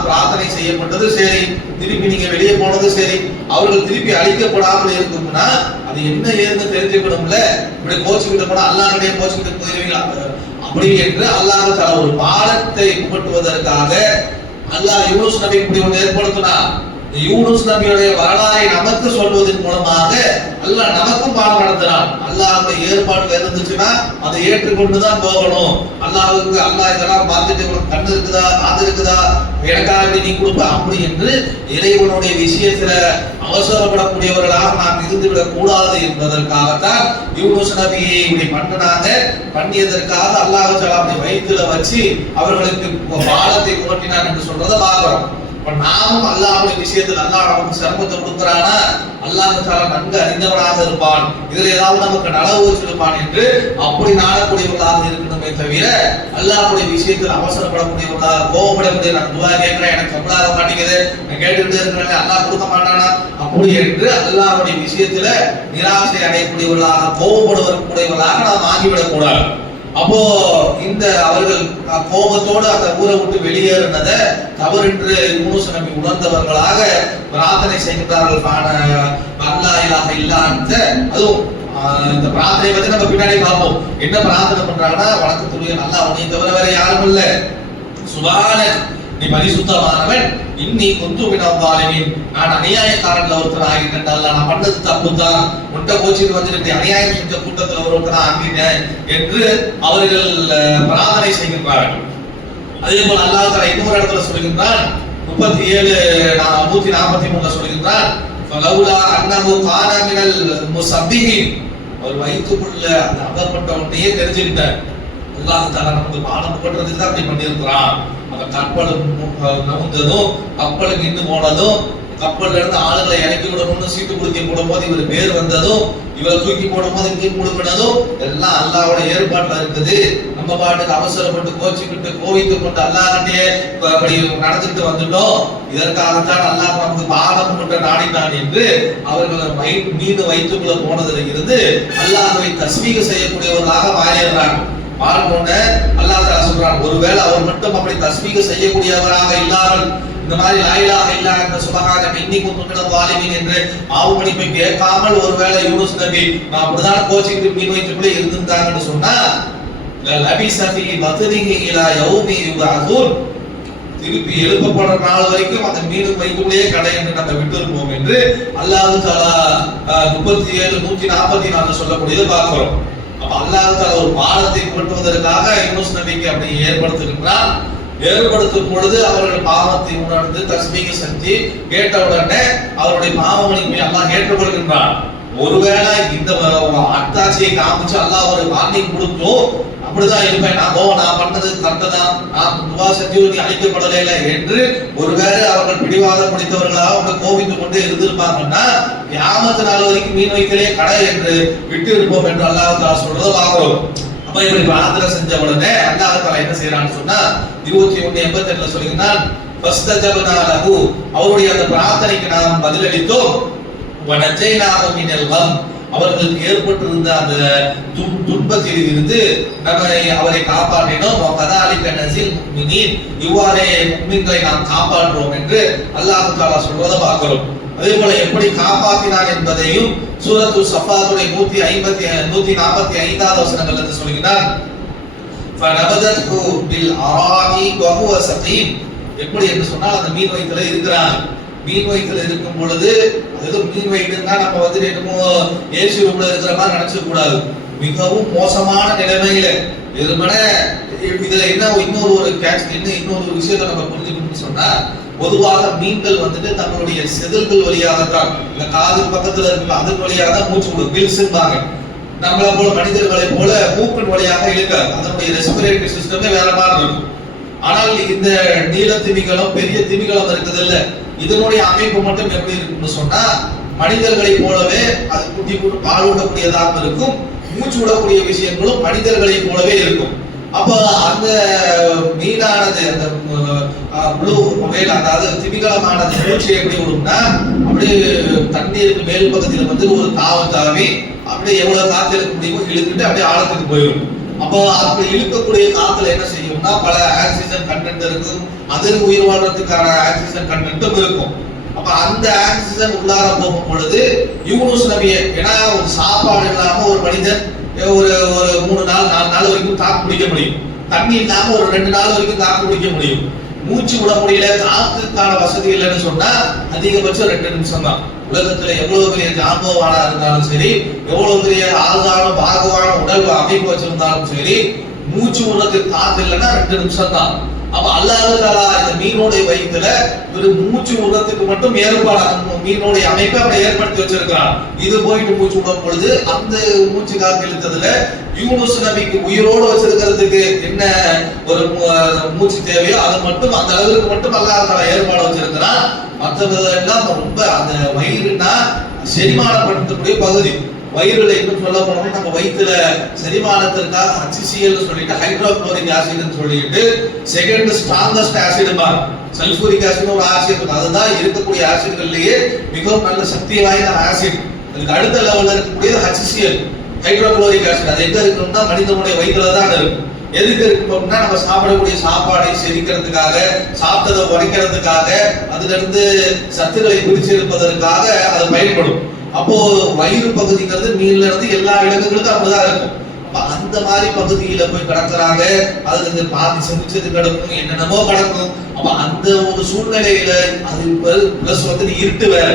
பிரார்த்தனை செய்யப்பட்டது சரி, திருப்பி நீங்க வெளியே போனது சரி, அவர்கள் திருப்பி அழிக்கப்படாமல் இருக்கும்னா அது என்ன ஏதுன்னு தெரிஞ்சுக்கணும்ல. இப்படி கோச்சுக்கிட்டு போனா அல்லாஹ்வுடைய கோச்சுக்கிட்டு போயிருவீங்களா அப்படி என்று அல்லாஹ் தஆலா ஒரு பாடத்தை புகட்டுவதற்காக அல்லாஹ் யூனுஸ் நபி இப்படி ஒன்று ஏற்படுத்தினார். யூனுஸ் நபியுடைய வரலாறை நமக்கு சொல்வதன் மூலமாக அல்லாஹ் நமக்கும் பாடம் நடத்துறான். அல்லாஹ்வுடைய ஏற்பாடு இருந்துச்சுன்னா அதை ஏற்றுக்கொண்டுதான் போகணும். அல்லாஹ்வுக்கு அல்லாஹ் இதெல்லாம் பார்த்துட்டு உனக்கு கண்ணு இருக்குதா, காது இருக்குதா, எனக்காக நீ கொடுப்ப அப்படி என்று இறைவனுடைய விஷயத்துல அவசரப்படக்கூடியவர்களாக நாம் இருந்துவிடக் கூடாது என்பதற்காகத்தான் யூனுஸ் நபியை இப்படி பண்ணியதற்காக அல்லாஹ் தஆலா வயிற்றுல வச்சு அவர்களுக்கு பாலத்தை புரட்டினார் என்று சொல்றதை பார்க்கிறோம். நாமும் அல்லாஹ்வுடைய விஷயத்தில் அல்லாஹ் நமக்கு சிரமத்தை கொடுக்கிறானா, அல்லாஹ் தஆலா நன்கு அறிந்தவனாக இருப்பான், இதுல ஏதாவது நமக்கு நலவு வச்சிருப்பான் என்று அப்படி நாடக்கூடியவர்களாக இருக்கணுமே தவிர அல்லாஹ்வுடைய விஷயத்தில் அவசரப்படக்கூடியவர்களாக கோபப்படக்கூடிய நான் துவா கேட்கிறேன் எனக்கு கபலாக மாட்டேங்குது நான் கேட்டுக்கிட்டே இருக்கிறேன் அல்லாஹ் கொடுக்க மாட்டானா அப்படி என்று அல்லாஹ்வுடைய விஷயத்துல நிராசை அடையக்கூடியவர்களாக கோபப்படுவதற்குரியவர்களாக நாம் ஆகிவிடக் கூடாது. அப்போ இந்த அவர்கள் கோபத்தோடு அந்த ஊரை விட்டு வெளியேறினதை தவறென்று யூனுஸ் நபி உணர்ந்தவர்களாக பிரார்த்தனை செய்கின்றார்கள். அல்லாஹ் இலாஹ இல்லா அன்த. அதுவும் இந்த பிரார்த்தனை பத்தி நம்ம பின்னாடி பார்ப்போம். என்ன பிரார்த்தனை பண்றாங்கன்னா, வணக்கத்துடைய அல்லாஹ் உன்னை தவிர வேற யாரும் இல்ல, சுப்ஹானக் நீ பரிசுத்தமானவன், இன்னி குந்து மினல் ஸாலிமீன் நான் அநியாயக்காரன்ல ஒருத்தர் ஆகிட்டேன், நான் பண்ணது தப்பு தான், முட்டை கோச்சிட்டு வந்துட்டு அநியாயம் செஞ்ச கூட்டத்துல ஒருத்தர் ஆகிட்டேன் என்று அவர்கள் பிரார்த்தனை செய்கின்றார்கள். அதே போல அல்லாஹ் தஆலா இன்னொரு இடத்துல சொல்கின்றான், 143 சொல்கின்றான், ஃபலௌலா அன்னஹு கான மினல் முஸப்பிஹீன் அவர் வயிற்றுக்குள்ள அந்த அகப்பட்டவனையே தெரிஞ்சுக்கிட்டார். அல்லாஹ் தஆலா நமக்கு பாடம் போடுறதுக்கு தான் அப்படி பண்ணியிருக்கிறான். அந்த கப்பல் நவுந்ததும் கப்பல் நின்று போனதும் கப்பல்ல இருந்து ஆளுகளை இறக்கி விடணும்னு சீட்டு குலுக்கி போடும்போது இவர் பேர் வந்ததும் இவரை தூக்கி போடும்போது கீழ் முடுக்கினதும் எல்லாம் அல்லாஹ்வோட ஏற்பாட்டுல இருக்குது. நம்ம பாட்டுக்கு அவசரப்பட்டு கோச்சிக்கிட்டு கோவித்து கொண்டு அல்லாஹ்கிட்டே அப்படி நடந்துட்டு வந்துட்டோம். இதற்காகத்தான் அல்லாஹ் நமக்கு பாடம் கொண்டு நாடினான் என்று அவர்கள் மீது வயிற்றுக்குள்ள போனதுல இருந்து அல்லாஹ்வை தஸ்பீஹ் செய்யக்கூடியவர்களாக மாறிடுறாங்க. மாறினோட அல்லாஹ் தஆலா சொல்றான், ஒருவேளை அவர் மட்டும் அப்படி தஸ்பீஹ் செய்யக்கூடியவராக இல்லாமல் இந்த மாதிரி லா இலாஹ இல்லா அன்த சுப்ஹானக இன்னி குன்து மினல் ஸாலிமீன் என்று பாவமன்னிப்பை கேட்காமல் ஒருவேளை யூனுஸ் நபி நான் அப்படிதான் கோச்சிக்கிட்டு மீன் வயிற்றுக்குள்ளே இருந்திருந்தாங்கன்னு சொன்னா லபிஸ ஃபீ பத்னிஹி இலா யௌமி யுபஅஸூன் திருப்பி எழுப்பப்படுற நாள் வரைக்கும் அந்த மீன் வயிற்றுக்குள்ளேயே கடை என்று நம்ம விட்டு இருப்போம் என்று அல்லாஹ் தஆலா 37-144 சொல்லக்கூடியதை பார்க்கிறோம். அப்ப அல்லாஹ் தஆலா ஒரு பாடத்தை கொண்டுவதற்காக யூனுஸ் நபிக்கு அப்படி ஏற்படுத்துகின்றான். ஏற்படுத்தும் பொழுது அவர்கள் பாவத்தை உணர்ந்து தஸ்பீஹ் செஞ்சு கேட்ட உடனே அவருடைய பாவமன்னிப்பை அல்லாஹ் ஏற்றுக்கொள்கின்றான். ஒருவேளை இந்த அத்தாட்சியை காமிச்சு அல்லாஹ் ஒரு வார்னிங் கொடுத்தோம் அப்படிதான் இருப்பேன், நான் பண்ணது கரெக்ட் தான், நான் துவா செஞ்சு அழைக்கப்படலை என்று ஒருவேளை அவர்கள் பிடிவாதம் முடித்தவர்களாக அவங்க கோபித்துக் கொண்டே இருந்திருப்பாங்கன்னா கியாமத் நாள் வரைக்கும் மீன் வைக்கலே கடை என்று விட்டு இருப்போம் என்று அல்லாஹ் தஆலா சொல்றதை பார்க்கிறோம். அப்ப இப்படி பிரார்த்தனை செஞ்ச உடனே அல்லாஹ் தஆலா என்ன செய்யறான்னு சொன்னா 21:88 சொல்கிறான், ஃபஸ்தஜப்னா லஹு அவருடைய அந்த பிரார்த்தனைக்கு நாம் பதிலளித்தோம், வனஜைனாஹு மினல் கம் அவர்களுக்கு ஏற்பட்டிருந்த அந்த துன்பத்தில் இருந்து நம்மை அவரை காப்பாற்றினோம், கதாலிக நஸில் முஃமினீன் இவ்வாறே முஃமின்களை நாம் காப்பாற்றுவோம் என்று அல்லாஹ் தஆலா சொல்வதை பார்க்கிறோம். அதே போல எப்படி காப்பாற்றினான் என்பதையும் சூரத்து ஸஃபாத்துடைய 145வது வசனங்களில் சொல்கிறார், ஃபனபதத்ஹு பில் ஆராஇ வஹுவ ஸகீம் எப்படி என்று சொன்னால் அந்த மீன் வயிற்றில இருக்கிறான். மீன் வயிற்றில் இருக்கும் பொழுது அது மீன் வயிற்றுன்னா நம்ம என்னமோ ஏசி ரூம்ல இருக்கிற மாதிரி நினைச்ச கூடாது. மிகவும் மோசமான நிலைமையில வெறுமனே இதுல என்ன இன்னொரு விஷயத்தை நம்ம புரிஞ்சுக்கணும்னு சொன்னா, பொதுவாக மீன்கள் தங்களுடைய செதில்கள் வழியாகத்தான் இந்த காது பக்கத்துல இருக்க அதன் வழியாக தான் மூச்சு விடும், பில்ஸ்பாங்க. நம்மளை போல மனிதர்களை போல மூக்கின் வழியாக இழுக்காது, அதனுடைய ரெஸ்பிரேட்டரி சிஸ்டமே வேற மாதிரி இருக்கும். ஆனால் இந்த நீல திமிங்கலம் பெரிய திமிங்கலம் இருக்குது இல்ல, இதனுடைய அமைப்பு மட்டும் எப்படி இருக்குன்னு சொன்னா மனிதர்களை போலவே அது குட்டி போட்டு பால் விடக்கூடியதாக இருக்கும், மூச்சு விடக்கூடிய விஷயங்களும் மனிதர்களை போலவே இருக்கும். அப்ப அந்த மீனானது அந்த ப்ளூ வேல் அதாவது திமிங்கலமானது மூச்சு எப்படி விடும்னா அப்படியே தண்ணீருக்கு மேல் பக்கத்தில் ஒரு தாவி அப்படியே எவ்வளவு காத்து இழுக்க முடியுமோ இழுத்துட்டு அப்படியே ஆழத்துக்கு போயிடும். அப்போ அப்படி இழுக்கக்கூடிய காத்துல என்ன செய்யும்னா பல ஆக்சிஜன் கண்டென்ட் இருக்கும், அதில் உயிர் வாழ்றதுக்கான ஆக்சிஜன் கண்டென்ட்டும் இருக்கும். அப்ப அந்த ஆக்சிஜன் உள்ளார போகும் பொழுது யூனுஸ் நபியை, ஏன்னா ஒரு சாப்பாடு இல்லாம ஒரு மனிதன் ஒரு 3 நாள் 4 நாள் வரைக்கும் தாக்கு பிடிக்க முடியும், தண்ணி இல்லாம ஒரு 2 நாள் வரைக்கும் தாக்கு பிடிக்க முடியும். மூச்சு விட முடியல, காத்துக்கான வசதி இல்லைன்னு சொன்னா அதிகபட்சம் 2 நிமிஷம் தான். உலகத்துல எவ்வளவு பெரிய ஜாம்பவானா இருந்தாலும் சரி, எவ்வளவு பெரிய ஆழ்தான பாகவான உடல் அமைப்பு வச்சிருந்தாலும் சரி, மூச்சு விடுறதுக்கு காத்து இல்லைன்னா 2 நிமிஷம் தான். அப்ப அல்லாஹ் தஆலா இந்த மீனுடைய வயிற்றுல ஒரு மூச்சு விடுறதுக்கு மட்டும் ஏற்பாடு, மீனுடைய அமைப்பை அப்படி ஏற்படுத்தி வச்சிருக்கிறான். இது போயிட்டு மூச்சு விடும் பொழுது அந்த மூச்சு காத்து இழுத்ததுல யூனுஸ் நபிக்கு உயிரோடு வச்சிருக்கிறதுக்கு என்ன ஒரு மூச்சு தேவையோ அது மட்டும் அந்த அளவுக்கு மட்டும் அல்லாஹ் தஆலா ஏற்பாடு வச்சிருக்கிறான். மற்றதெல்லாம் ரொம்ப அந்த வயிறுனா செரிமானப்படுத்தக்கூடிய பகுதி. வயிறுல இன்னும் சொல்ல போனோம்னா நம்ம வயிற்றுல செரிமானத்திற்காக HCl சொல்லிட்டு ஹைட்ரோகுளோரிக் ஆசிட்னு சொல்லிட்டு செகண்ட் ஸ்ட்ராங்கஸ்ட் ஆசிட் பார் சல்பூரிக் ஆசிட் ஒரு ஆசிட், அதுதான் இருக்கக்கூடிய ஆசிட்கள்லயே மிகவும் நல்ல சக்தி வாய்ந்த ஆசிட். அதுக்கு அடுத்த லெவல்ல இருக்கக்கூடிய HCl ஹைட்ரோகுளோரிக் ஆசிட். அது எங்க இருக்குன்னா மனிதனுடைய வயிற்றுல தான் இருக்கும். எதுக்கு இருக்கும்னா நம்ம சாப்பிடக்கூடிய சாப்பாடை செரிக்கிறதுக்காக, சாப்பிட்டதை உடைக்கிறதுக்காக, அதுல இருந்து சத்துக்களை பிரிச்சு எடுப்பதற்காக அது பயன்படும். அப்போ வயிறு பகுதிங்கிறது மீன்ல இருந்து எல்லா விலங்குகளுக்கும் அப்படிதான் இருக்கும். அப்ப அந்த மாதிரி பகுதியில போய் கிடக்குறாங்க, அதுல பாதி செமிச்சது கிடக்கும், என்னென்னமோ கிடக்கும். அப்ப அந்த ஒரு சூழ்நிலையில அது பிளஸ் வந்து இருட்டு வேற,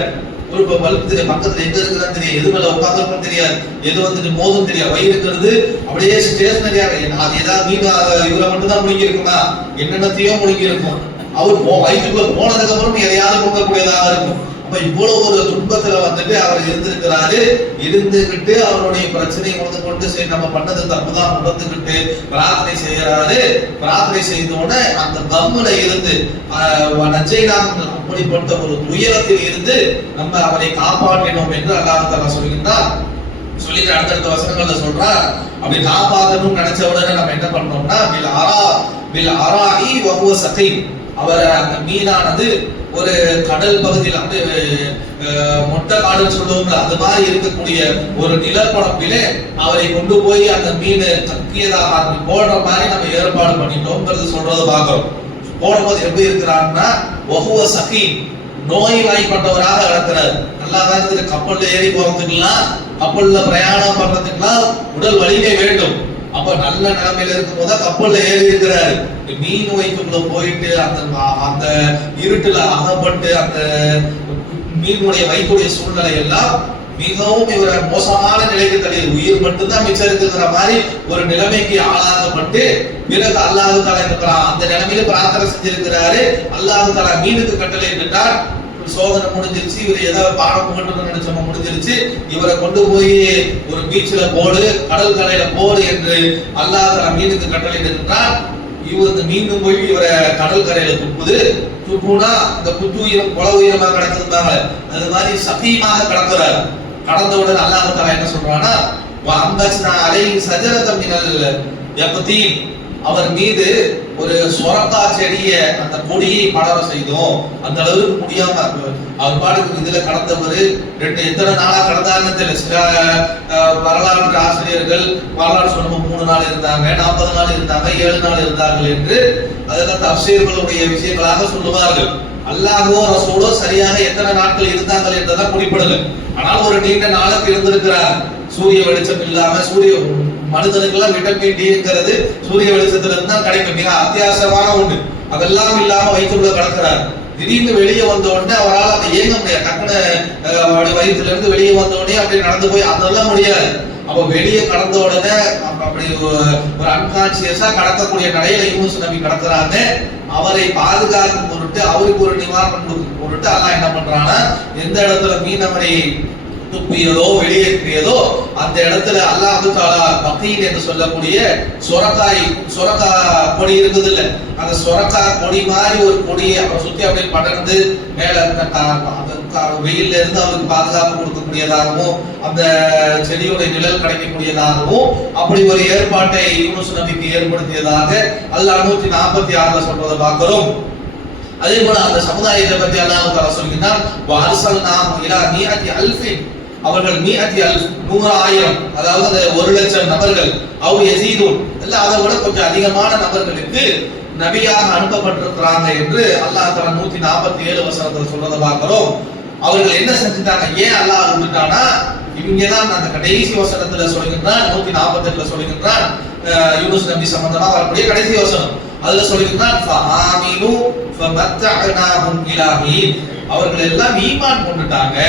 ஒரு பல்ப் தெரியும், பக்கத்துல எங்க இருக்குன்னு தெரியும், எது மேல உட்காந்துருக்கும் தெரியாது, எது வந்துட்டு மோதும் தெரியாது. வயிறுங்கிறது அப்படியே ஸ்டேஷனரியாக அது ஏதாவது மீன் இவரை மட்டும் தான் முழுங்கி இருக்குமா, என்னென்னத்தையோ முழுங்கி இருக்கும். அவர் வயிற்றுக்குள்ள போனதுக்கு அப்புறம் எதையாவது முழுங்கக்கூடியதாக இருக்கும். அப்ப இவ்வளவு ஒரு துன்பத்துல வந்துட்டு அவர் இருந்திருக்கிறாரு. இருந்துகிட்டு அவருடைய பிரச்சனையை உணர்ந்து கொண்டு சரி நம்ம பண்ணது தப்புதான் உணர்ந்துகிட்டு பிரார்த்தனை செய்யறாரு. பிரார்த்தனை செய்தோட அந்த கம்முல இருந்து அப்படிப்பட்ட ஒரு துயரத்தில் இருந்து நம்ம அவரை காப்பாற்றினோம் என்று அல்லாஹ் தஆலா சொல்கின்றார். சொல்லிட்டு அடுத்தடுத்த வசனங்கள்ல சொல்றார், அப்படி காப்பாற்றணும்னு நினைச்ச உடனே நம்ம என்ன பண்ணோம்னா பில் அராஇ வஹுவ சகீம், அவர் அந்த மீனானது ஒரு கடல் பகுதியில் வந்து மொட்டை காடுன்னு சொல்லுவோம்ல, அது மாதிரி இருக்கக்கூடிய ஒரு நிலப்பரப்பிலே அவரை கொண்டு போய் அந்த மீன் கக்கியதாக போடுற மாதிரி நம்ம ஏற்பாடு பண்ணிட்டோம்ங்கிறது சொல்றதை பார்க்கிறோம். போடும்போது எப்படி இருக்கிறான்னா வஹுவ சகீம், நோய்வாய்ப்பட்டவராக இருக்கிறார். நல்லா தான் இருக்குது. கப்பல்ல ஏறி போறதுக்கெல்லாம், கப்பல்ல பிரயாணம் பண்றதுக்கெல்லாம் உடல் வலிமை வேண்டும். அப்ப நல்ல நிலைமையில இருக்கும் போது கப்பல்ல ஏறி இருக்கிறாரு. மீன் வைக்குள்ள போயிட்டு அந்த இருட்டுல அகப்பட்டு அந்த மீனுடைய வயிற்றுடைய சூழ்நிலை எல்லாம் மிகவும் இவர மோசமான நிலைக்கு தள்ளியது. உயிர் மட்டும்தான் மிச்சம் இருக்குங்கிற மாதிரி ஒரு நிலைமைக்கு ஆளாகப்பட்டு பிறகு அல்லாஹ் தஆலா இருக்கிறான் அந்த நிலைமையில பிரார்த்தனை செஞ்சிருக்கிறாரு. அல்லாஹ் தஆலா மீனுக்கு கட்டளை இட்டார். சோதனை முடிஞ்சிருச்சு, இவர் ஏதாவது பாடம் புகட்டணும்னு நினைச்சோம் முடிஞ்சிருச்சு, இவரை கொண்டு போய் ஒரு பீச்சில போடு, கடல் கரையில போடு என்று அல்லாஹ் தஆலா மீனுக்கு கட்டளை இட்டார். இவர் இந்த மீனும் போய் இவரை கடல் கரையில துப்புது. துப்புனா இந்த புத்து உயிரம் குல உயிரமா கிடக்குதுந்தாங்க, அது மாதிரி சத்தியமாக கிடக்குறாரு. கடந்தவுடன் அல்லாஹ் தஆலா என்ன சொல்றான்னா வஅம்பஸ்னா அலைஹி ஸஜரத மினல் யக்தீன், அவர் மீது ஒரு சொரக்கா செடிய அந்த கொடியை படர செய்தோம். அந்த அளவுக்கு முடியாம அவர் பாட்டுக்கு இதுல கடந்தவர் எத்தனை நாளா கடந்தாங்கன்னு தெரியல. சில வரலாற்று ஆசிரியர்கள் வரலாறு சொல்லும் 3 நாள் இருந்தாங்க, 40 நாள் இருந்தாங்க, 7 நாள் இருந்தார்கள் என்று அதெல்லாம் தஃசீர்களுடைய விஷயங்களாக சொல்லுவார்கள். அல்லாஹ்வோ ரசூலோ சரியாக எத்தனை நாட்கள் இருந்தார்கள் என்றதெல்லாம் குறிப்பிடல. ஆனால் ஒரு நீண்ட நாளுக்கு இருந்திருக்கிறார். சூரிய வெளிச்சம் இல்லாம, மனிதனுக்கெல்லாம் விட்டமின் டிங்கிறது சூரிய வெளிச்சத்துல இருந்து தான் கிடைக்கும், மிக அத்தியாவசியமான ஒன்று. அதெல்லாம் இல்லாம வயிற்றுக்குள்ள கிடக்கிறார். திடீர்னு வெளியே வந்த உடனே அவரால் அதை இயங்க முடியாது. டக்குனு வயிற்றுல இருந்து வெளியே வந்த உடனே அப்படி நடந்து போய் அதெல்லாம் முடியாது. அப்ப வெளியே கடந்த உடனே அப்படி ஒரு அன்கான்சியஸா கடக்கக்கூடிய நடையில யூனுஸ் நபி கடக்கிறாங்க. அவரை பாதுகாக்கும் பொருட்டு, அவருக்கு ஒரு நிவாரணம் கொடுக்கும் பொருட்டு அல்லாஹ் என்ன பண்றான்னா, எந்த இடத்துல மீனவரை துப்பியதோ வெளியேற்றியதோ அந்த இடத்துல அல்லாஹ் தஆலா பகீன் என்று சொல்லக்கூடிய சொரக்கா கொடி இருக்குது இல்ல, அந்த சொரக்கா கொடி மாதிரி ஒரு கொடியை அவர் சுத்தி அப்படியே படர்ந்து மேல வெயில்ல இருந்து அவருக்கு பாதுகாப்பு கொடுக்கக்கூடியதாகவும் அந்த செடியுடைய நிழல் கிடைக்கக்கூடியதாகவும் அப்படி ஒரு ஏற்பாட்டை யூனுஸ் நபிக்கு ஏற்படுத்தியதாக அல்லாஹ் 146 சொல்றதை பார்க்கிறோம். அதே போல அந்த சமுதாயத்தை பற்றி அல்லாஹ் தஆலா சொல்கிறார், வஅர்சல்னாஹு இலா மிஅத்தி அல்ஃபின், அவர்கள் 100,000 அதாவது 1,00,000 நபர்கள், அவ் யஸீதுன் இல்ல அதை விட கொஞ்சம் அதிகமான நபர்களுக்கு நபியாக அனுப்பப்பட்டிருக்கிறாங்க என்று அல்லாஹ் தஆலா 147 வசனத்துல சொல்றதை பார்க்கிறோம். அவர்கள் என்ன செஞ்சுட்டாங்க, ஏன் அல்லாஹ் விட்டுட்டானா, இவங்கதான் அந்த கடைசி வசனத்துல சொல்லுகின்றான், 148ல சொல்லுகின்றான் யூனுஸ் நபி சம்பந்தமா வரக்கூடிய கடைசி வசனம். அதுல சொல்லிருக்கான் ஃபஆமினு ஃபமத்தஅனாஹும் இலாஹீன். அவர்கள் எல்லாம் ஈமான் கொண்டுட்டாங்க.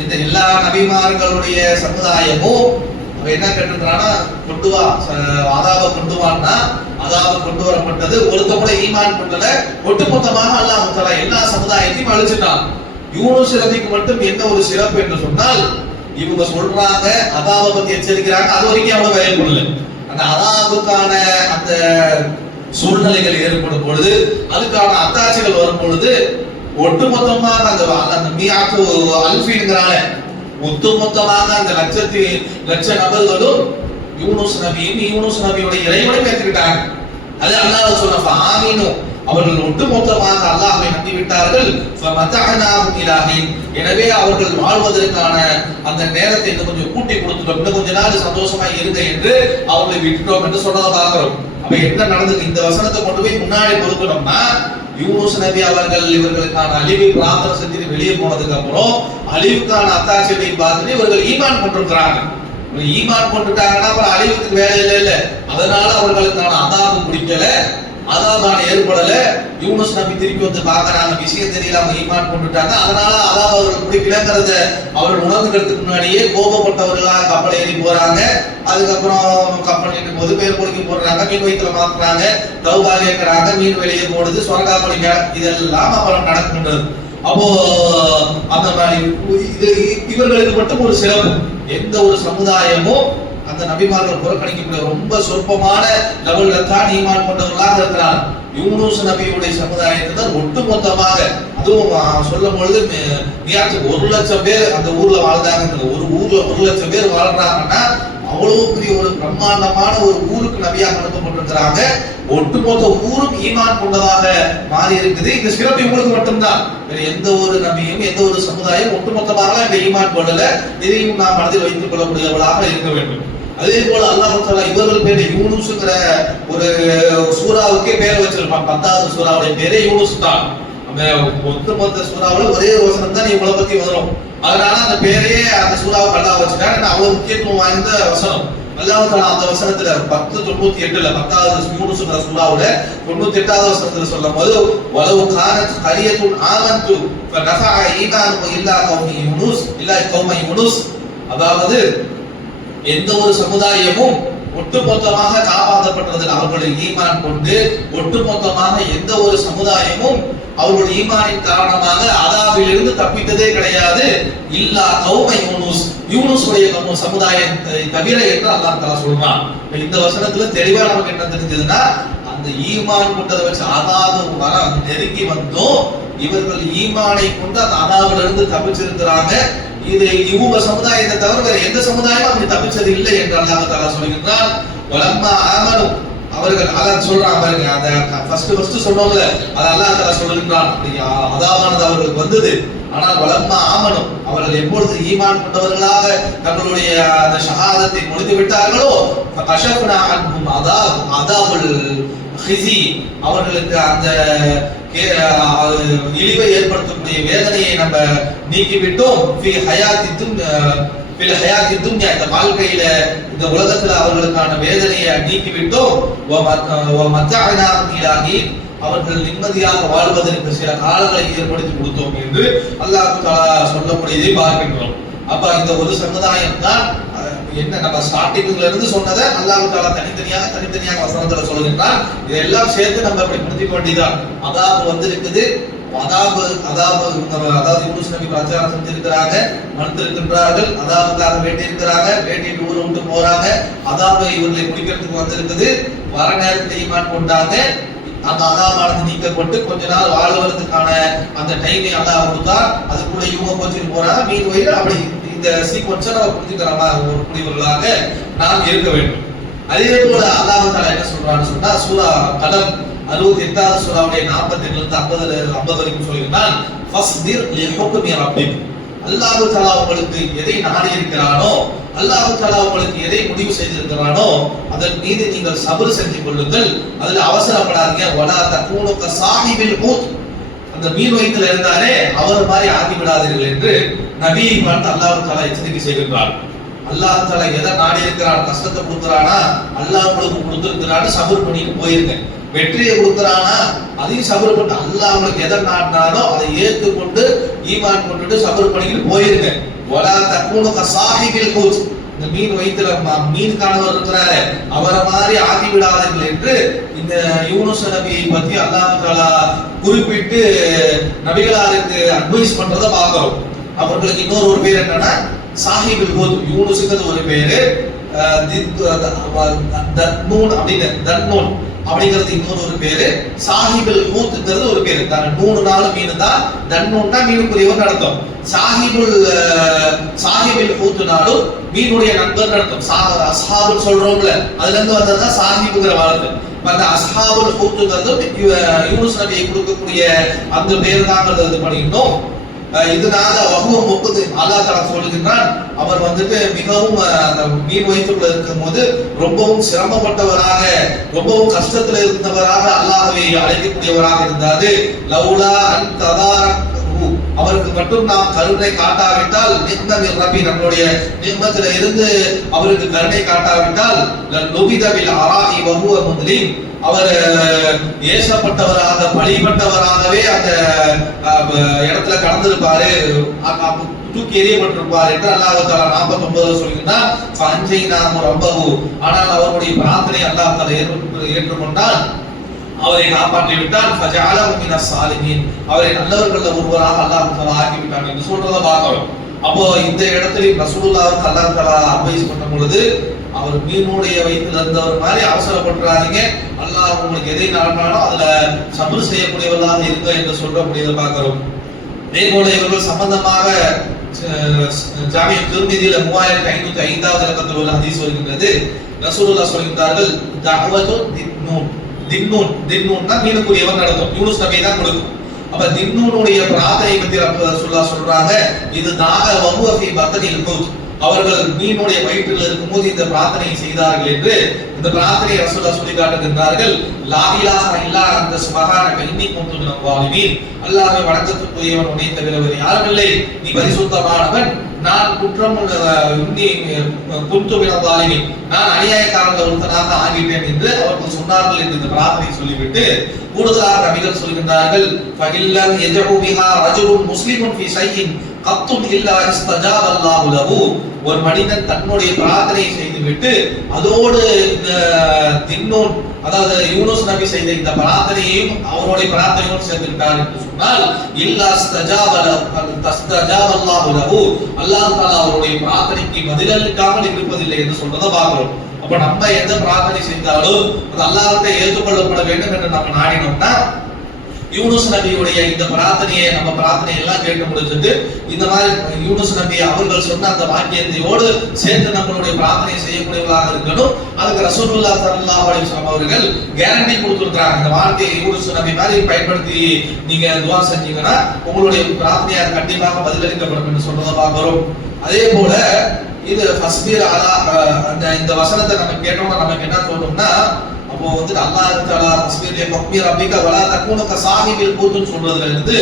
இந்த எல்லா நபிமார்களுடைய சமுதாயமும் என்ன கேட்டுறானா, கொண்டு வா அதாப கொண்டு வான்னா, அதாப கொண்டு வரப்பட்டது ஒருத்தவங்கள ஈமான் கொண்டல, ஒட்டுமொத்தமாக அல்லாஹ் தஆலா எல்லா சமுதாயத்தையும் அழிச்சிட்டான். யூனுஸ் நபிக்கு மட்டும் என்ன ஒரு சிறப்பு என்று சொன்னால், இவங்க சொல்றாங்க அதாப பத்தி எச்சரிக்கிறாங்க, அது வரைக்கும் அவங்க பயப்படல. அந்த அதாபுக்கான அந்த சூழ்நிலைகள் ஏற்படும் பொழுது, அதுக்கான அத்தாட்சிகள் வரும் பொழுது, ஒட்டுமொத்தமாக அந்த மியாத்து அல்ஃபின்ங்கறால ஒட்டுமொத்தமாக அந்த லட்ச நபர்களும் யூனுஸ் நபியோட இறைவனை ஏற்றுக்கிட்டாங்க. அது அல்லாஹ் சொன்ன ஃபஆமினு, அவர்கள் ஒட்டுமொத்தமாக அல்லாஹ்வை நம்பி விட்டார்கள். ஃபமத்தஅனாஹும் இலாஹீன், எனவே அவர்கள் வாழ்வதற்கான அந்த நேரத்தை இன்னும் கொஞ்சம் கூட்டி கொடுத்துட்டோம், இன்னும் கொஞ்ச நாள் சந்தோஷமா இருங்க என்று அவர்களை விட்டுட்டோம் என்று சொன்னதை பார்க்கிறோம். அப்ப என்ன நடந்தது? இந்த வசனத்தை கொண்டு போய் முன்னாடி கொடுக்கணும்னா, யூனுஸ் நபி அவர்கள் இவர்களுக்கான அழிவை பிரார்த்தனை செஞ்சு வெளியே போனதுக்கு அப்புறம் அழிவுக்கான அத்தாட்சியை பார்த்துட்டு இவர்கள் ஈமான் கொண்டிருக்கிறாங்க. ஈமான் கொண்டுட்டாங்கன்னா அப்புறம் அழிவுக்கு வேலை இல்ல. அதனால அவர்களுக்கான அதாபு பிடிக்கல, அதாபான ஏற்படல. யூனுஸ் நபி திருப்பி வந்து பாக்குறாங்க, விஷயம் தெரியல, அவங்க ஈமான் கொண்டுட்டாங்க, அதனால அதாப அவர்கள் பிடிக்கலங்கிறத அவர்கள் உணர்ந்துக்கிறதுக்கு முன்னாடியே கோபப்பட்டவர்களா கப்பல் ஏறி போறாங்க. அதுக்கப்புறம் கப்பல் நிற்கும் போது பேர் கொடுக்க போடுறாங்க, மீன் வயிற்றுல மாத்துறாங்க, தௌபா கேட்கிறாங்க, மீன் வெளியே போடுது, சொரகா படிக்க, இதெல்லாம் அப்புறம் நடக்கின்றது. அப்போ அந்த மாதிரி இவர்களுக்கு மட்டும் ஒரு சிறப்பு, எந்த ஒரு சமுதாயமும் அந்த நபிமார்கள் புறக்கணிக்கக்கூடிய ரொம்ப சொற்பமான லெவல்ல தான் ஈமான் கொண்டவர்களாக இருக்கிறார். யூனுஸ் நபியுடைய சமுதாயத்தினர் ஒட்டுமொத்தமாக, அதுவும் சொல்லும் பொழுது 1,00,000 பேர் அந்த ஊர்ல வாழ்ந்தாங்க. ஒரு ஊர்ல 1,00,000 பேர் வாழ்றாங்கன்னா அவ்வளவு பெரிய ஒரு பிரம்மாண்டமான ஒரு ஊருக்கு நபியாக அனுப்பப்பட்டிருக்கிறாங்க. ஒட்டுமொத்த ஊரும் ஈமான் கொண்டதாக மாறி இருக்குது. இந்த சிறப்பு இவங்களுக்கு மட்டும்தான், வேற எந்த ஒரு நபியும் எந்த ஒரு சமுதாயம் ஒட்டுமொத்தமாக இந்த ஈமான் கொள்ளல. இதையும் நாம் மனதில் வைத்துக் கொள்ளக்கூடியவர்களாக இருக்க வேண்டும். அதே போல அல்லாஹ் தஆலா இவர்கள் பேரு யூனுஸ்ங்கிற ஒரு சூறாவுக்கே பேர் வச்சிருப்பான். 10வது சூறாவுடைய பேரே யூனுஸ் தான். அந்த ஒட்டுமொத்த சூறாவுல ஒரே வசனம் தான் இவங்களை பத்தி வரும். அதனால அந்த பேரையே அந்த சூறாவுக்கு அல்லாஹ் வச்சிருக்காரு. அவ்வளவு முக்கியத்துவம் வாய்ந்த வசனம். அல்லாஹ் தஆலா அந்த வசனத்துல 10:98ல 10வது யூனுஸ்ங்கிற சூறாவுல 98வது வசனத்துல சொல்லும்போது, வலவு கானத் கரியத்துன் ஆமன்து ஃபனஃபஅ ஈமானு இல்லா கௌமி யூனுஸ், அதாவது எந்த ஒரு சமுதாயமும் ஒட்டுமொத்தமாக காப்பாற்றப்பட்டதில் அவர்களுடைய ஈமான் கொண்டு, ஒட்டுமொத்தமாக எந்த ஒரு சமுதாயமும் அவர்களுடைய ஈமானின் காரணமாக அதாபிலிருந்து தப்பித்ததே கிடையாது. இல்லா கௌம யூனுஸுடைய சமுதாயத்தை தவிர என்று அல்லாஹ் தஆலா சொல்றான். இந்த வசனத்துல தெளிவா நமக்கு என்ன தெரிஞ்சதுன்னா, அந்த ஈமான் கொண்டதை வச்சு அதாபு வர நெருங்கி வந்தோம், இவர்கள் ஈமானை கொண்டு அந்த அதாபிலிருந்து தப்பிச்சிருக்கிறாங்க. இது இவங்க சமுதாயத்தை தவிர வேற எந்த சமுதாயமும் அப்படி தப்பிச்சது இல்லை என்று அல்லாஹ் தஆலா சொல்கிறார். வலம்மா ஆமனு, அவர்கள் அல்லாஹ் சொல்றான் பாருங்க, அந்த ஃபர்ஸ்ட் சொன்னோம்ல, அது அல்லாஹ் தஆலா சொல்கிறான். அதாவானது அவர்களுக்கு வந்தது, ஆனால் வலம்மா ஆமனு, அவர்கள் எப்பொழுது ஈமான் கொண்டவர்களாக தங்களுடைய அந்த ஷஹாதத்தை முடித்து விட்டார்களோ, கஷஃப்னா அன்ஹும் அதாபுல் ஹிஸி, அவர்களுக்கு அந்த இழிவை ஏற்படுத்தக்கூடிய வேதனையை நம்ம நீக்கிவிட்டோம். இந்த வாழ்க்கையில இந்த உலகத்துல அவர்களுக்கான வேதனையை நீக்கிவிட்டோம். அவர்கள் நிம்மதியாக வாழ்வதற்கு சில காலங்களை ஏற்படுத்தி கொடுத்தோம் என்று அல்லாஹ் தஆலா சொல்லக்கூடியதை பார்க்கின்றோம். அப்ப இந்த ஒரு சமுதாயம் தான் என்ன, நம்ம ஸ்டார்டிங்ல இருந்து சொன்னதை அல்லாஹ் தஆலா தனித்தனியாக வசனத்துல சொல்லுகின்றான். இதெல்லாம் சேர்த்து நம்ம இப்படி புரிஞ்சுக்க வேண்டியதான். அதாபு வந்திருக்குது, அதாவது யூனுஸ் நபி பிரச்சாரம் செஞ்சிருக்கிறாங்க, மறுத்திருக்கின்றார்கள், அதாபுக்காக வேண்டியிருக்கிறாங்க, வேண்டிட்டு ஊரை விட்டு போறாங்க, அதாபு இவர்களை முடிக்கிறதுக்கு வந்திருக்குது. வர நேரத்தில் ஈமான் கொண்டாங்க, அந்த அதாபானது நீக்கப்பட்டு கொஞ்ச நாள் வாழ்வதற்கான அந்த டைமை அல்லாஹ் கொடுத்தா, அதுக்குள்ள இவங்க கொஞ்சம் போறாங்க, மீன் வயிறு. அப்படி இந்த சீக்வன்ஸை நம்ம புரிஞ்சுக்கிற மாதிரி ஒரு முடிவுகளாக நாம் இருக்க வேண்டும். அதே போல அல்லாஹ் தஆலா என்ன சொல்றான்னு சொன்னா, சூரா கலம் 68வது சூராவுடைய 48ல இருந்து 50 வரைக்கும் சொல்கிறான், ஃபஸ்பிர் லிஹுக்மி ரப்பிக், அல்லாஹ் தஆலா உங்களுக்கு எதை நாடி இருக்கிறானோ, அல்லாஹ் தஆலா உங்களுக்கு எதை முடிவு செய்திருக்கிறானோ அதன் மீது நீங்கள் சபர் செஞ்சு கொள்ளுங்கள், அதில் அவசரப்படாதீங்க. வலா தகூனு கஸாஹிபில் ஹூத், அந்த மீன் வயிற்றில் இருந்தாரே அவர் மாதிரி ஆகி விடாதீர்கள் என்று நபியை பார்த்து அல்லாஹ் தஆலா எச்சரிக்கை செய்கின்றார். அல்லாஹ் தஆலா எதை நாடி இருக்கிறான், கஷ்டத்தை கொடுக்குறானா, அல்லாஹ் உங்களுக்கு கொடுத்திருக்கிறான்னு சபர் பண்ணிட்டு போயிருங்க. வெற்றியை கொடுக்குறானா அதையும் சபர் பண்ணி அல்லாஹ் உங்களுக்கு எதை நாட்டினாரோ அதை ஏற்றுக்கொண்டு ஈமான் கொண்டுட்டு சபர் பண்ணிக்கிட்டு போயிருங்க. வலா தக்கூனு கசாஹிபில் ஹூத், இந்த மீன் வயிற்றுல மீன் காணவர் இருக்கிறாரு அவரை மாதிரி ஆக்கி விடாதீர்கள் என்று இந்த யூனுஸ் நபியை பத்தி அல்லாஹ் தஆலா குறிப்பிட்டு நபிகளாருக்கு அட்வைஸ் பண்றதை பார்க்கிறோம். அவர்களுக்கு இன்னொரு ஒரு பேர் என்னன்னா சாஹிபுல் ஹூத். யூனுஸுக்கு ஒரு பேரு தன்னூன் அப்படின்னு, தன்னூன் அப்படிங்கிறது இன்னொரு ஒரு பேரு, சாஹிபுல் ஹூத்ங்கிறது ஒரு பேரு. நூறு நாலு மீன் தான், தன்னூன்னா மீனுக்குரியவர் அர்த்தம். சாஹிபுல் ஹூத்னாலும் மீனுடைய நண்பர் அர்த்தம். அஸ்ஹாபுல் சொல்றோம்ல, அதுல இருந்து வந்ததுதான் சாஹிபுங்கிற வார்த்தை. அந்த அஸ்ஹாபுல் ஹூத்ங்கிறது யூனுஸ் நபியை கொடுக்கக்கூடிய அந்த பேர் தான் இது பண்ணிட்டோம். இதனால வகுவம் முப்பது அல்லாஹ் தஆலா சொல்லுகின்றான், அவர் வந்துட்டு மிகவும் அந்த மீன் வயிற்றுக்குள்ள இருக்கும் போது ரொம்பவும் சிரமப்பட்டவராக, ரொம்பவும் கஷ்டத்துல இருந்தவராக அல்லாஹ்வை அழைக்கக்கூடியவராக இருந்தாரு. லவுலா அன் ததாரஹு, அவருக்கு மட்டும் நாம் கருணை காட்டாவிட்டால், நிஹ்மமிர் ரப்பி, நம்மளுடைய நிஹ்மத்தில இருந்து அவருக்கு கருணை காட்டாவிட்டால், லுபித பில் அராஇ வஹுவ முத்லிம், அவர் ஏசப்பட்டவராக பழிபட்டவராகவே அந்த இடத்துல கடந்திருப்பாரு, தூக்கி எறியப்பட்டிருப்பார் என்று அல்லாஹ் தஆலா 49 சொல்கிறார். ஃபஅன்ஜைனாஹு ரப்பஹு, ஆனால் அவருடைய பிரார்த்தனை அல்லாஹ் தஆலா ஏற்றுக்கொண்டால், அவரை காப்பாற்றி விட்டான். ஃபஜஅலஹு மினஸ் சாலிஹீன், அவரை நல்லவர்கள்ல ஒருவராக அல்லாஹ் தஆலா ஆக்கி விட்டான் என்று சொல்றத பார்க்கிறோம். அப்போ இந்த இடத்துல ரசூலுல்லாஹ்வுக்கு அல்லாஹ் தஆலா அட்வைஸ் பண்ணும் பொழுது, அவர் மீனுடைய வயிற்றில் இருந்தவர் மாதிரி அவசரப்படுறாதீங்க, அல்லாஹ் உங்களுக்கு எதை நாடினாலும் அதுல சபர் செய்யக்கூடியவர்களாக இருங்க என்று சொல்லக்கூடியதை பார்க்கிறோம். அதே போல இவர்கள் சம்பந்தமாக ஜாமிஅ திர்மிதியில 3505வது இலக்கத்தில் உள்ள ஹதீஸ் வருகின்றது. ரசூலுல்லாஹ் சொல்கிறார்கள், தஅவத்து தின்னூன், தின்னூன்னா மீனுக்குரியவர் நடத்தும், யூனுஸ் நபி தான் கொடுக்கும். அப்ப தின்னூனுடைய பிரார்த்தனை பத்தி ரசூலுல்லாஹ் சொல்றாங்க, இது தாக வஹுவ ஃபீ பத்னில் ஹூத், அவர்கள் மீனுடைய வயிற்றில் இருக்கும்போது இந்த பிரார்த்தனை செய்தார்கள் என்று இந்த பிரார்த்தனை ரசூலுல்லாஹ் சொல்லி காட்டுகின்றார்கள். லா இலாஹா இல்லா அன்த சுப்ஹானக இன்னி குன்து மினல் ஸாலிமீன், அல்லாஹ்வை வணக்கத்துக்குரியவன் உன்னை தவிர வேறு யாரும் இல்லை, நீ பரிசுத்தமானவன், நான் குற்றம் இன்னி குன்து மினல் ஸாலிமீன், நான் அநியாயக்காரர்கள் ஒருத்தனாக ஆகிட்டேன் என்று அவர்கள் சொன்னார்கள் என்று இந்த பிரார்த்தனை சொல்லிவிட்டு கூடுதலாக நபிகள் சொல்கின்றார்கள், ஃபகில்லம் யஜஉ பிஹா ரஜுலுன் முஸ்லிமுன் ஃபீ ஷைஇன் கத்தும் இல்லா இஸ்தஜாப அல்லாஹு லஹு, ஒரு மனிதன் தன்னுடைய பிரார்த்தனையை செய்துவிட்டு அதோடு இந்த தின்னூன், அதாவது யூனுஸ் நபி செய்த இந்த பிரார்த்தனையையும் அவருடைய பிரார்த்தனையோடு சேர்த்துவிட்டார் என்று சொன்னால், இல்லா இஸ்தஜாப அல்லாஹு லஹு, அல்லாஹ் தஆலா அவருடைய பிரார்த்தனைக்கு பதிலளிக்காமல் இருப்பதில்லை என்று சொல்றதை பார்க்கிறோம். அப்ப நம்ம எந்த பிரார்த்தனை செய்தாலும் அது அல்லாஹ்விட்ட ஏற்றுக்கொள்ளப்பட வேண்டும் என்று நம்ம நாடினோம்னா, யூனுஸ் நபியுடைய இந்த பிரார்த்தனையை நம்ம பிரார்த்தனை எல்லாம் கேட்டு முடிச்சுட்டு இந்த மாதிரி யூனுஸ் நபி அவர்கள் சொன்ன அந்த வாக்கியத்தையோடு சேர்த்து நம்மளுடைய பிரார்த்தனை செய்யக்கூடியவர்களாக இருக்கணும். அதுக்கு ரசூலுல்லாஹ் ஸல்லல்லாஹு அலைஹி வஸல்லம் அவர்கள் கேரண்டி கொடுத்திருக்காங்க, இந்த வார்த்தையை யூனுஸ் நபி மாதிரி பயன்படுத்தி நீங்க துஆ செஞ்சீங்கன்னா உங்களுடைய பிரார்த்தனை கண்டிப்பாக பதிலளிக்கப்படும் என்று சொல்றதை பார்க்கிறோம். அதே போல இது ஃபஸ்பீர் அலா, இந்த வசனத்தை நம்ம கேட்டோம்னா நமக்கு என்ன தோணும்னா, அப்போ வந்து அல்லாஹ் தஆலா தஸ்பீஹ் தக்பீர் ரப்பிக வலா தகுனு கசாஹிபில் ஹூத்னு சொல்றதுல இருந்து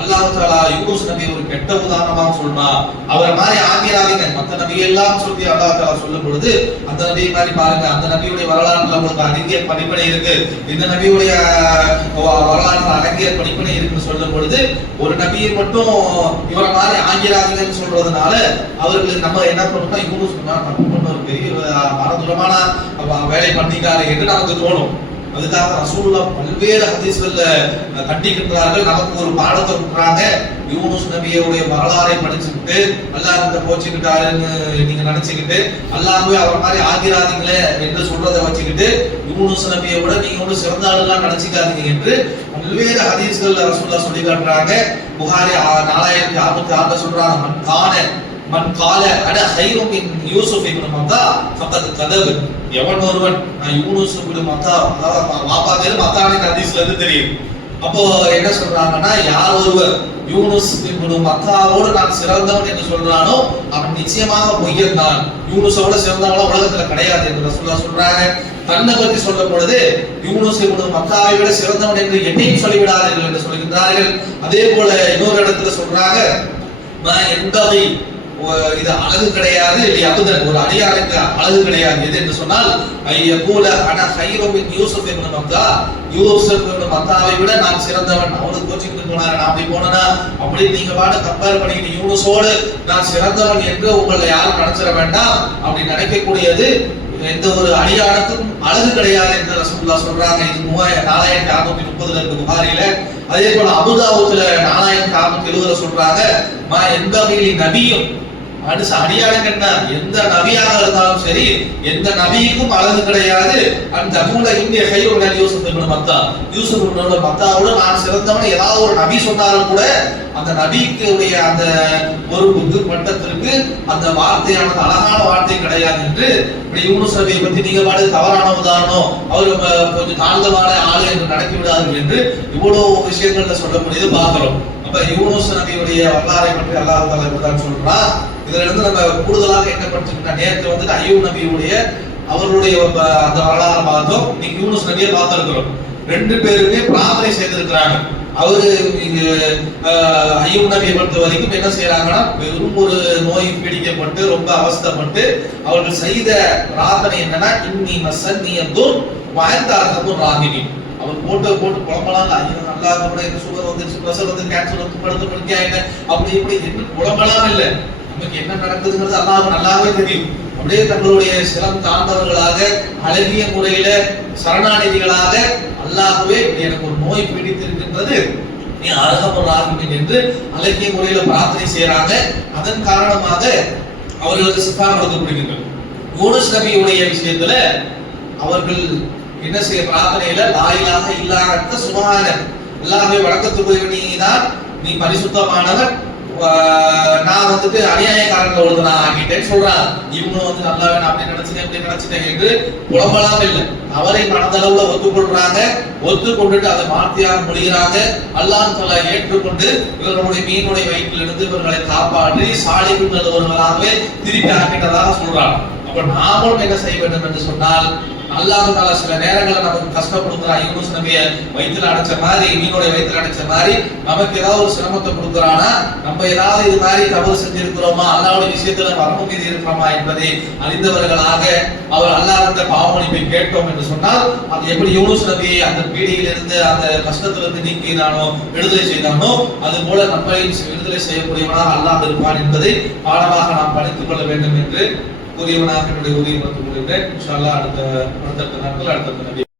அல்லாஹ் தஆலா யூனுஸ் நபி ஒரு கெட்ட உதாரணமா சொல்றான். அவரை மாதிரி ஆகிராதீங்க, மற்ற நபி எல்லாம் சொல்லி அல்லாஹ் தஆலா சொல்லும் பொழுது அந்த நபியை மாதிரி பாருங்க, அந்த நபியுடைய வரலாறுல உங்களுக்கு அடங்கிய படிப்பினை இருக்கு, இந்த நபியுடைய வரலாறுல அடங்கிய படிப்பினை இருக்குன்னு சொல்லும் பொழுது ஒரு நபியை மட்டும் இவரை மாதிரி ஆகிராதீங்கன்னு சொல்றதுனால அவர்களுக்கு நம்ம என்ன பண்ணணும்னா, யூனுஸ் தப்பு பண்ண ஒரு பெரிய பாரதூரமான வேலை பண்ணிட்டாரு என்று நமக்கு தோணும். அதுக்காக ரசூலுல்லாஹ் பல்வேறு ஹதீஸ்கள்ல கண்டிக்கின்றார்கள், நமக்கு ஒரு பாடத்தை கொடுக்குறாங்க. யூனுஸ் நபியுடைய வரலாறை படிச்சுக்கிட்டு அல்லாஹ் கிட்ட போச்சுக்கிட்டாருன்னு நீங்க நினைச்சுக்கிட்டு அல்லாஹ்வே அவர் மாதிரி ஆகிராதீங்களே என்று சொல்றதை வச்சுக்கிட்டு யூனுஸ் நபியை விட நீங்க ஒரு சிறந்த ஆளுலாம் நினைச்சுக்காதீங்க என்று பல்வேறு ஹதீஸ்கள்ல ரசூலுல்லாஹ் சொல்லி காட்டுறாங்க. புகாரி 4606 சொல்றாங்க, மன் கால அட ஹைரு மின் யூசுப் இப்னு மத்தா ஃபகத் கதப், எவன் ஒருவன் நான் யூனுஸ் இப்னு மத்தா, வாப்பா பேரு மத்தானே ஹதீஸ்ல இருந்து தெரியும். அப்போ என்ன சொல்றாங்கன்னா, யார் ஒருவர் யூனுஸ் இப்னு மத்தாவோடு நான் சிறந்தவன் என்று சொல்றானோ அவன் நிச்சயமாக பொய்யன் தான், யூனுஸோட சிறந்தவன உலகத்துல கிடையாது என்று ரசூலுல்லாஹ் சொல்றாங்க. தன்னை பற்றி சொல்லும் பொழுது யூனுஸ் இப்னு மத்தாவை விட சிறந்தவன் என்று எண்ணியும் சொல்லிவிடாதீர்கள் என்று சொல்கின்றார்கள். அதே போல இன்னொரு இடத்துல சொல்றாங்க, என்பதை இது அழகு கிடையாது, அபுதன் ஒரு அடியாருக்கு அழகு கிடையாது. எது என்று சொன்னால் ஐயகூல அன கைரும் மின் யூசுப் இப்னு மக்கா, யூசுப் இப்னு மக்காவை விட நான் சிறந்தவன். அவனுக்கு கோச்சிட்டு போனாரு, நான் அப்படி போனனா அப்படி நீங்க பாட கம்பேர் பண்ணிக்கிட்டு யூனுஸோடு நான் சிறந்தவன் என்று உங்களை யாரும் நினைச்சிட வேண்டாம். அப்படி நினைக்கக்கூடியது எந்த ஒரு அடியானுக்கும் அழகு கிடையாது என்று ரசூலுல்லாஹ் சொல்றாங்க. இது 4630 இருக்கு புகாரில. அதே போல அபூதாவுதுல 4670 சொல்றாங்க மா என்பகையில் நபியும் அடுத்த அடியாளுக்கு என்ன, எந்த நபியாக இருந்தாலும் சரி எந்த நபிக்கும் அழகு கிடையாது. அந்த மூல இந்திய கையோட யூசுப் இப்னு மக்கா, யூசுப் இப்னு மக்காவோட நான் சிறந்தவன் ஏதாவது ஒரு நபி சொன்னாலும் கூட அந்த நபிக்கு உடைய அந்த பொறுப்புக்கு பட்டத்திற்கு அந்த வார்த்தையானது அழகான வார்த்தை கிடையாது என்று இப்படி யூனுஸ் நபியை பத்தி நீங்க பாடு தவறான உதாரணம், அவர் கொஞ்சம் தாழ்ந்தமான ஆளு என்று நடத்தி விடார்கள் என்று இவ்வளவு விஷயங்கள்ல சொல்லக்கூடியது பார்க்கிறோம். அப்ப யூனுஸ் நபியுடைய வரலாறை பற்றி அல்லாஹ் தஆலா இப்படிதான் சொல்றான். இதுல இருந்து நம்ம கூடுதலாக என்ன படிச்சுக்கிட்டோம், நேற்று வந்துட்டு அய்யூப் நபியுடைய அவருடைய அந்த வரலாறு பார்த்தோம். இன்னைக்கு யூனுஸ் நபியை பார்த்திருக்கிறோம். ரெண்டு பேருமே பிரார்த்தனை செய்திருக்கிறாங்க. அவரு அய்யூப் நபியை பொறுத்த வரைக்கும் என்ன செய்யறாங்கன்னா, வெறும் ஒரு நோய் பீடிக்கப்பட்டு ரொம்ப அவஸ்தைப்பட்டு அவர்கள் செய்த பிரார்த்தனை என்னன்னா, இன்னி மசன்னியதும் வயந்தாரதும் ராகினி. அவர் போட்டு புலம்பலாம், ஐயோ நல்லா கூட இந்த சுகர் வந்துருச்சு, பிரஷர் வந்து, கேன்சர் வந்து, படுத்து படுக்கையாயிட்ட அப்படி இப்படி என்று புலம்பலாம் இல்லை. நமக்கு என்ன நடக்குதுங்கிறது அல்லாஹ்வுக்கு நல்லாவே தெரியும். அப்படியே தங்களுடைய சிரம் தாழ்ந்தவர்களாக அழகிய முறையில சரணாநிதிகளாக அல்லாஹ்வே எனக்கு ஒரு நோய் பீடித்திருக்கின்றது, நீ அருகமராகினி என்று அழகிய முறையில பிரார்த்தனை செய்யறாங்க. அதன் காரணமாக அவர்களுக்கு சிஃபா கொடுக்கப்படுகின்றது. யூனுஸ் நபியுடைய விஷயத்துல அவர்கள் என்ன செய்ய பிரார்த்தனையில லா இலாஹ இல்லா அன்த சுப்ஹானக், அல்லாஹ்வே வணக்கத்துக்குரியவன் நீ பரிசுத்தமானவன், நான் வந்துட்டு அநியாயக்காரங்களை ஒழுங்கு நான் ஆக்கிட்டேன்னு சொல்றான். இவங்களும் வந்து நல்லா அப்படி நினைச்சிட்டேன் என்று புலம்பலாம் இல்லை. அவரை மனதளவுல ஒத்துக்கொள்றாங்க. ஒத்துக்கொண்டுட்டு அதை மாற்றியாக முடிகிறாங்க. அல்லாஹ் தஆலா ஏற்றுக்கொண்டு இவர்களுடைய மீனுடைய வயிற்றிலிருந்து இவர்களை காப்பாற்றி சாலிஹ்களவர்களாகவே திருப்பி ஆக்கிட்டதாக சொல்றாங்க. அப்ப நாமும் என்ன செய்ய வேண்டும் என்று சொன்னால், அல்லாஹ் தஆலா சில நேரங்களில் நமக்கு கஷ்டம் கொடுக்குறான். யூனுஸ் நபியை வயிற்றில் அடைச்ச மாதிரி, மீனுடைய வயிற்றில் அடைச்ச மாதிரி நமக்கு ஏதாவது ஒரு சிரமத்தை கொடுக்குறானா, நம்ம ஏதாவது இது மாதிரி தவறு செஞ்சிருக்கிறோமா, அல்லாஹ்வுடைய விஷயத்துல வரம்பு மீறி இருக்கிறோமா என்பதை அறிந்தவர்களாக அவர் அல்லாஹ்விட்ட பாவமன்னிப்பை கேட்டோம் என்று சொன்னால், அது எப்படி யூனுஸ் நபியை அந்த பீடியிலிருந்து அந்த கஷ்டத்திலிருந்து நீக்கினானோ விடுதலை செய்தானோ அது போல நம்மை விடுதலை செய்யக்கூடியவனாக அல்லாஹ் இருப்பான் என்பதை பாடமாக நாம் படித்துக் கொள்ள வேண்டும் என்று கூறியவனாக என்னுடைய உதவி கொடுத்து கொள்கின்றேன். இன்ஷா அல்லாஹ் அடுத்த நாட்கள் அடுத்த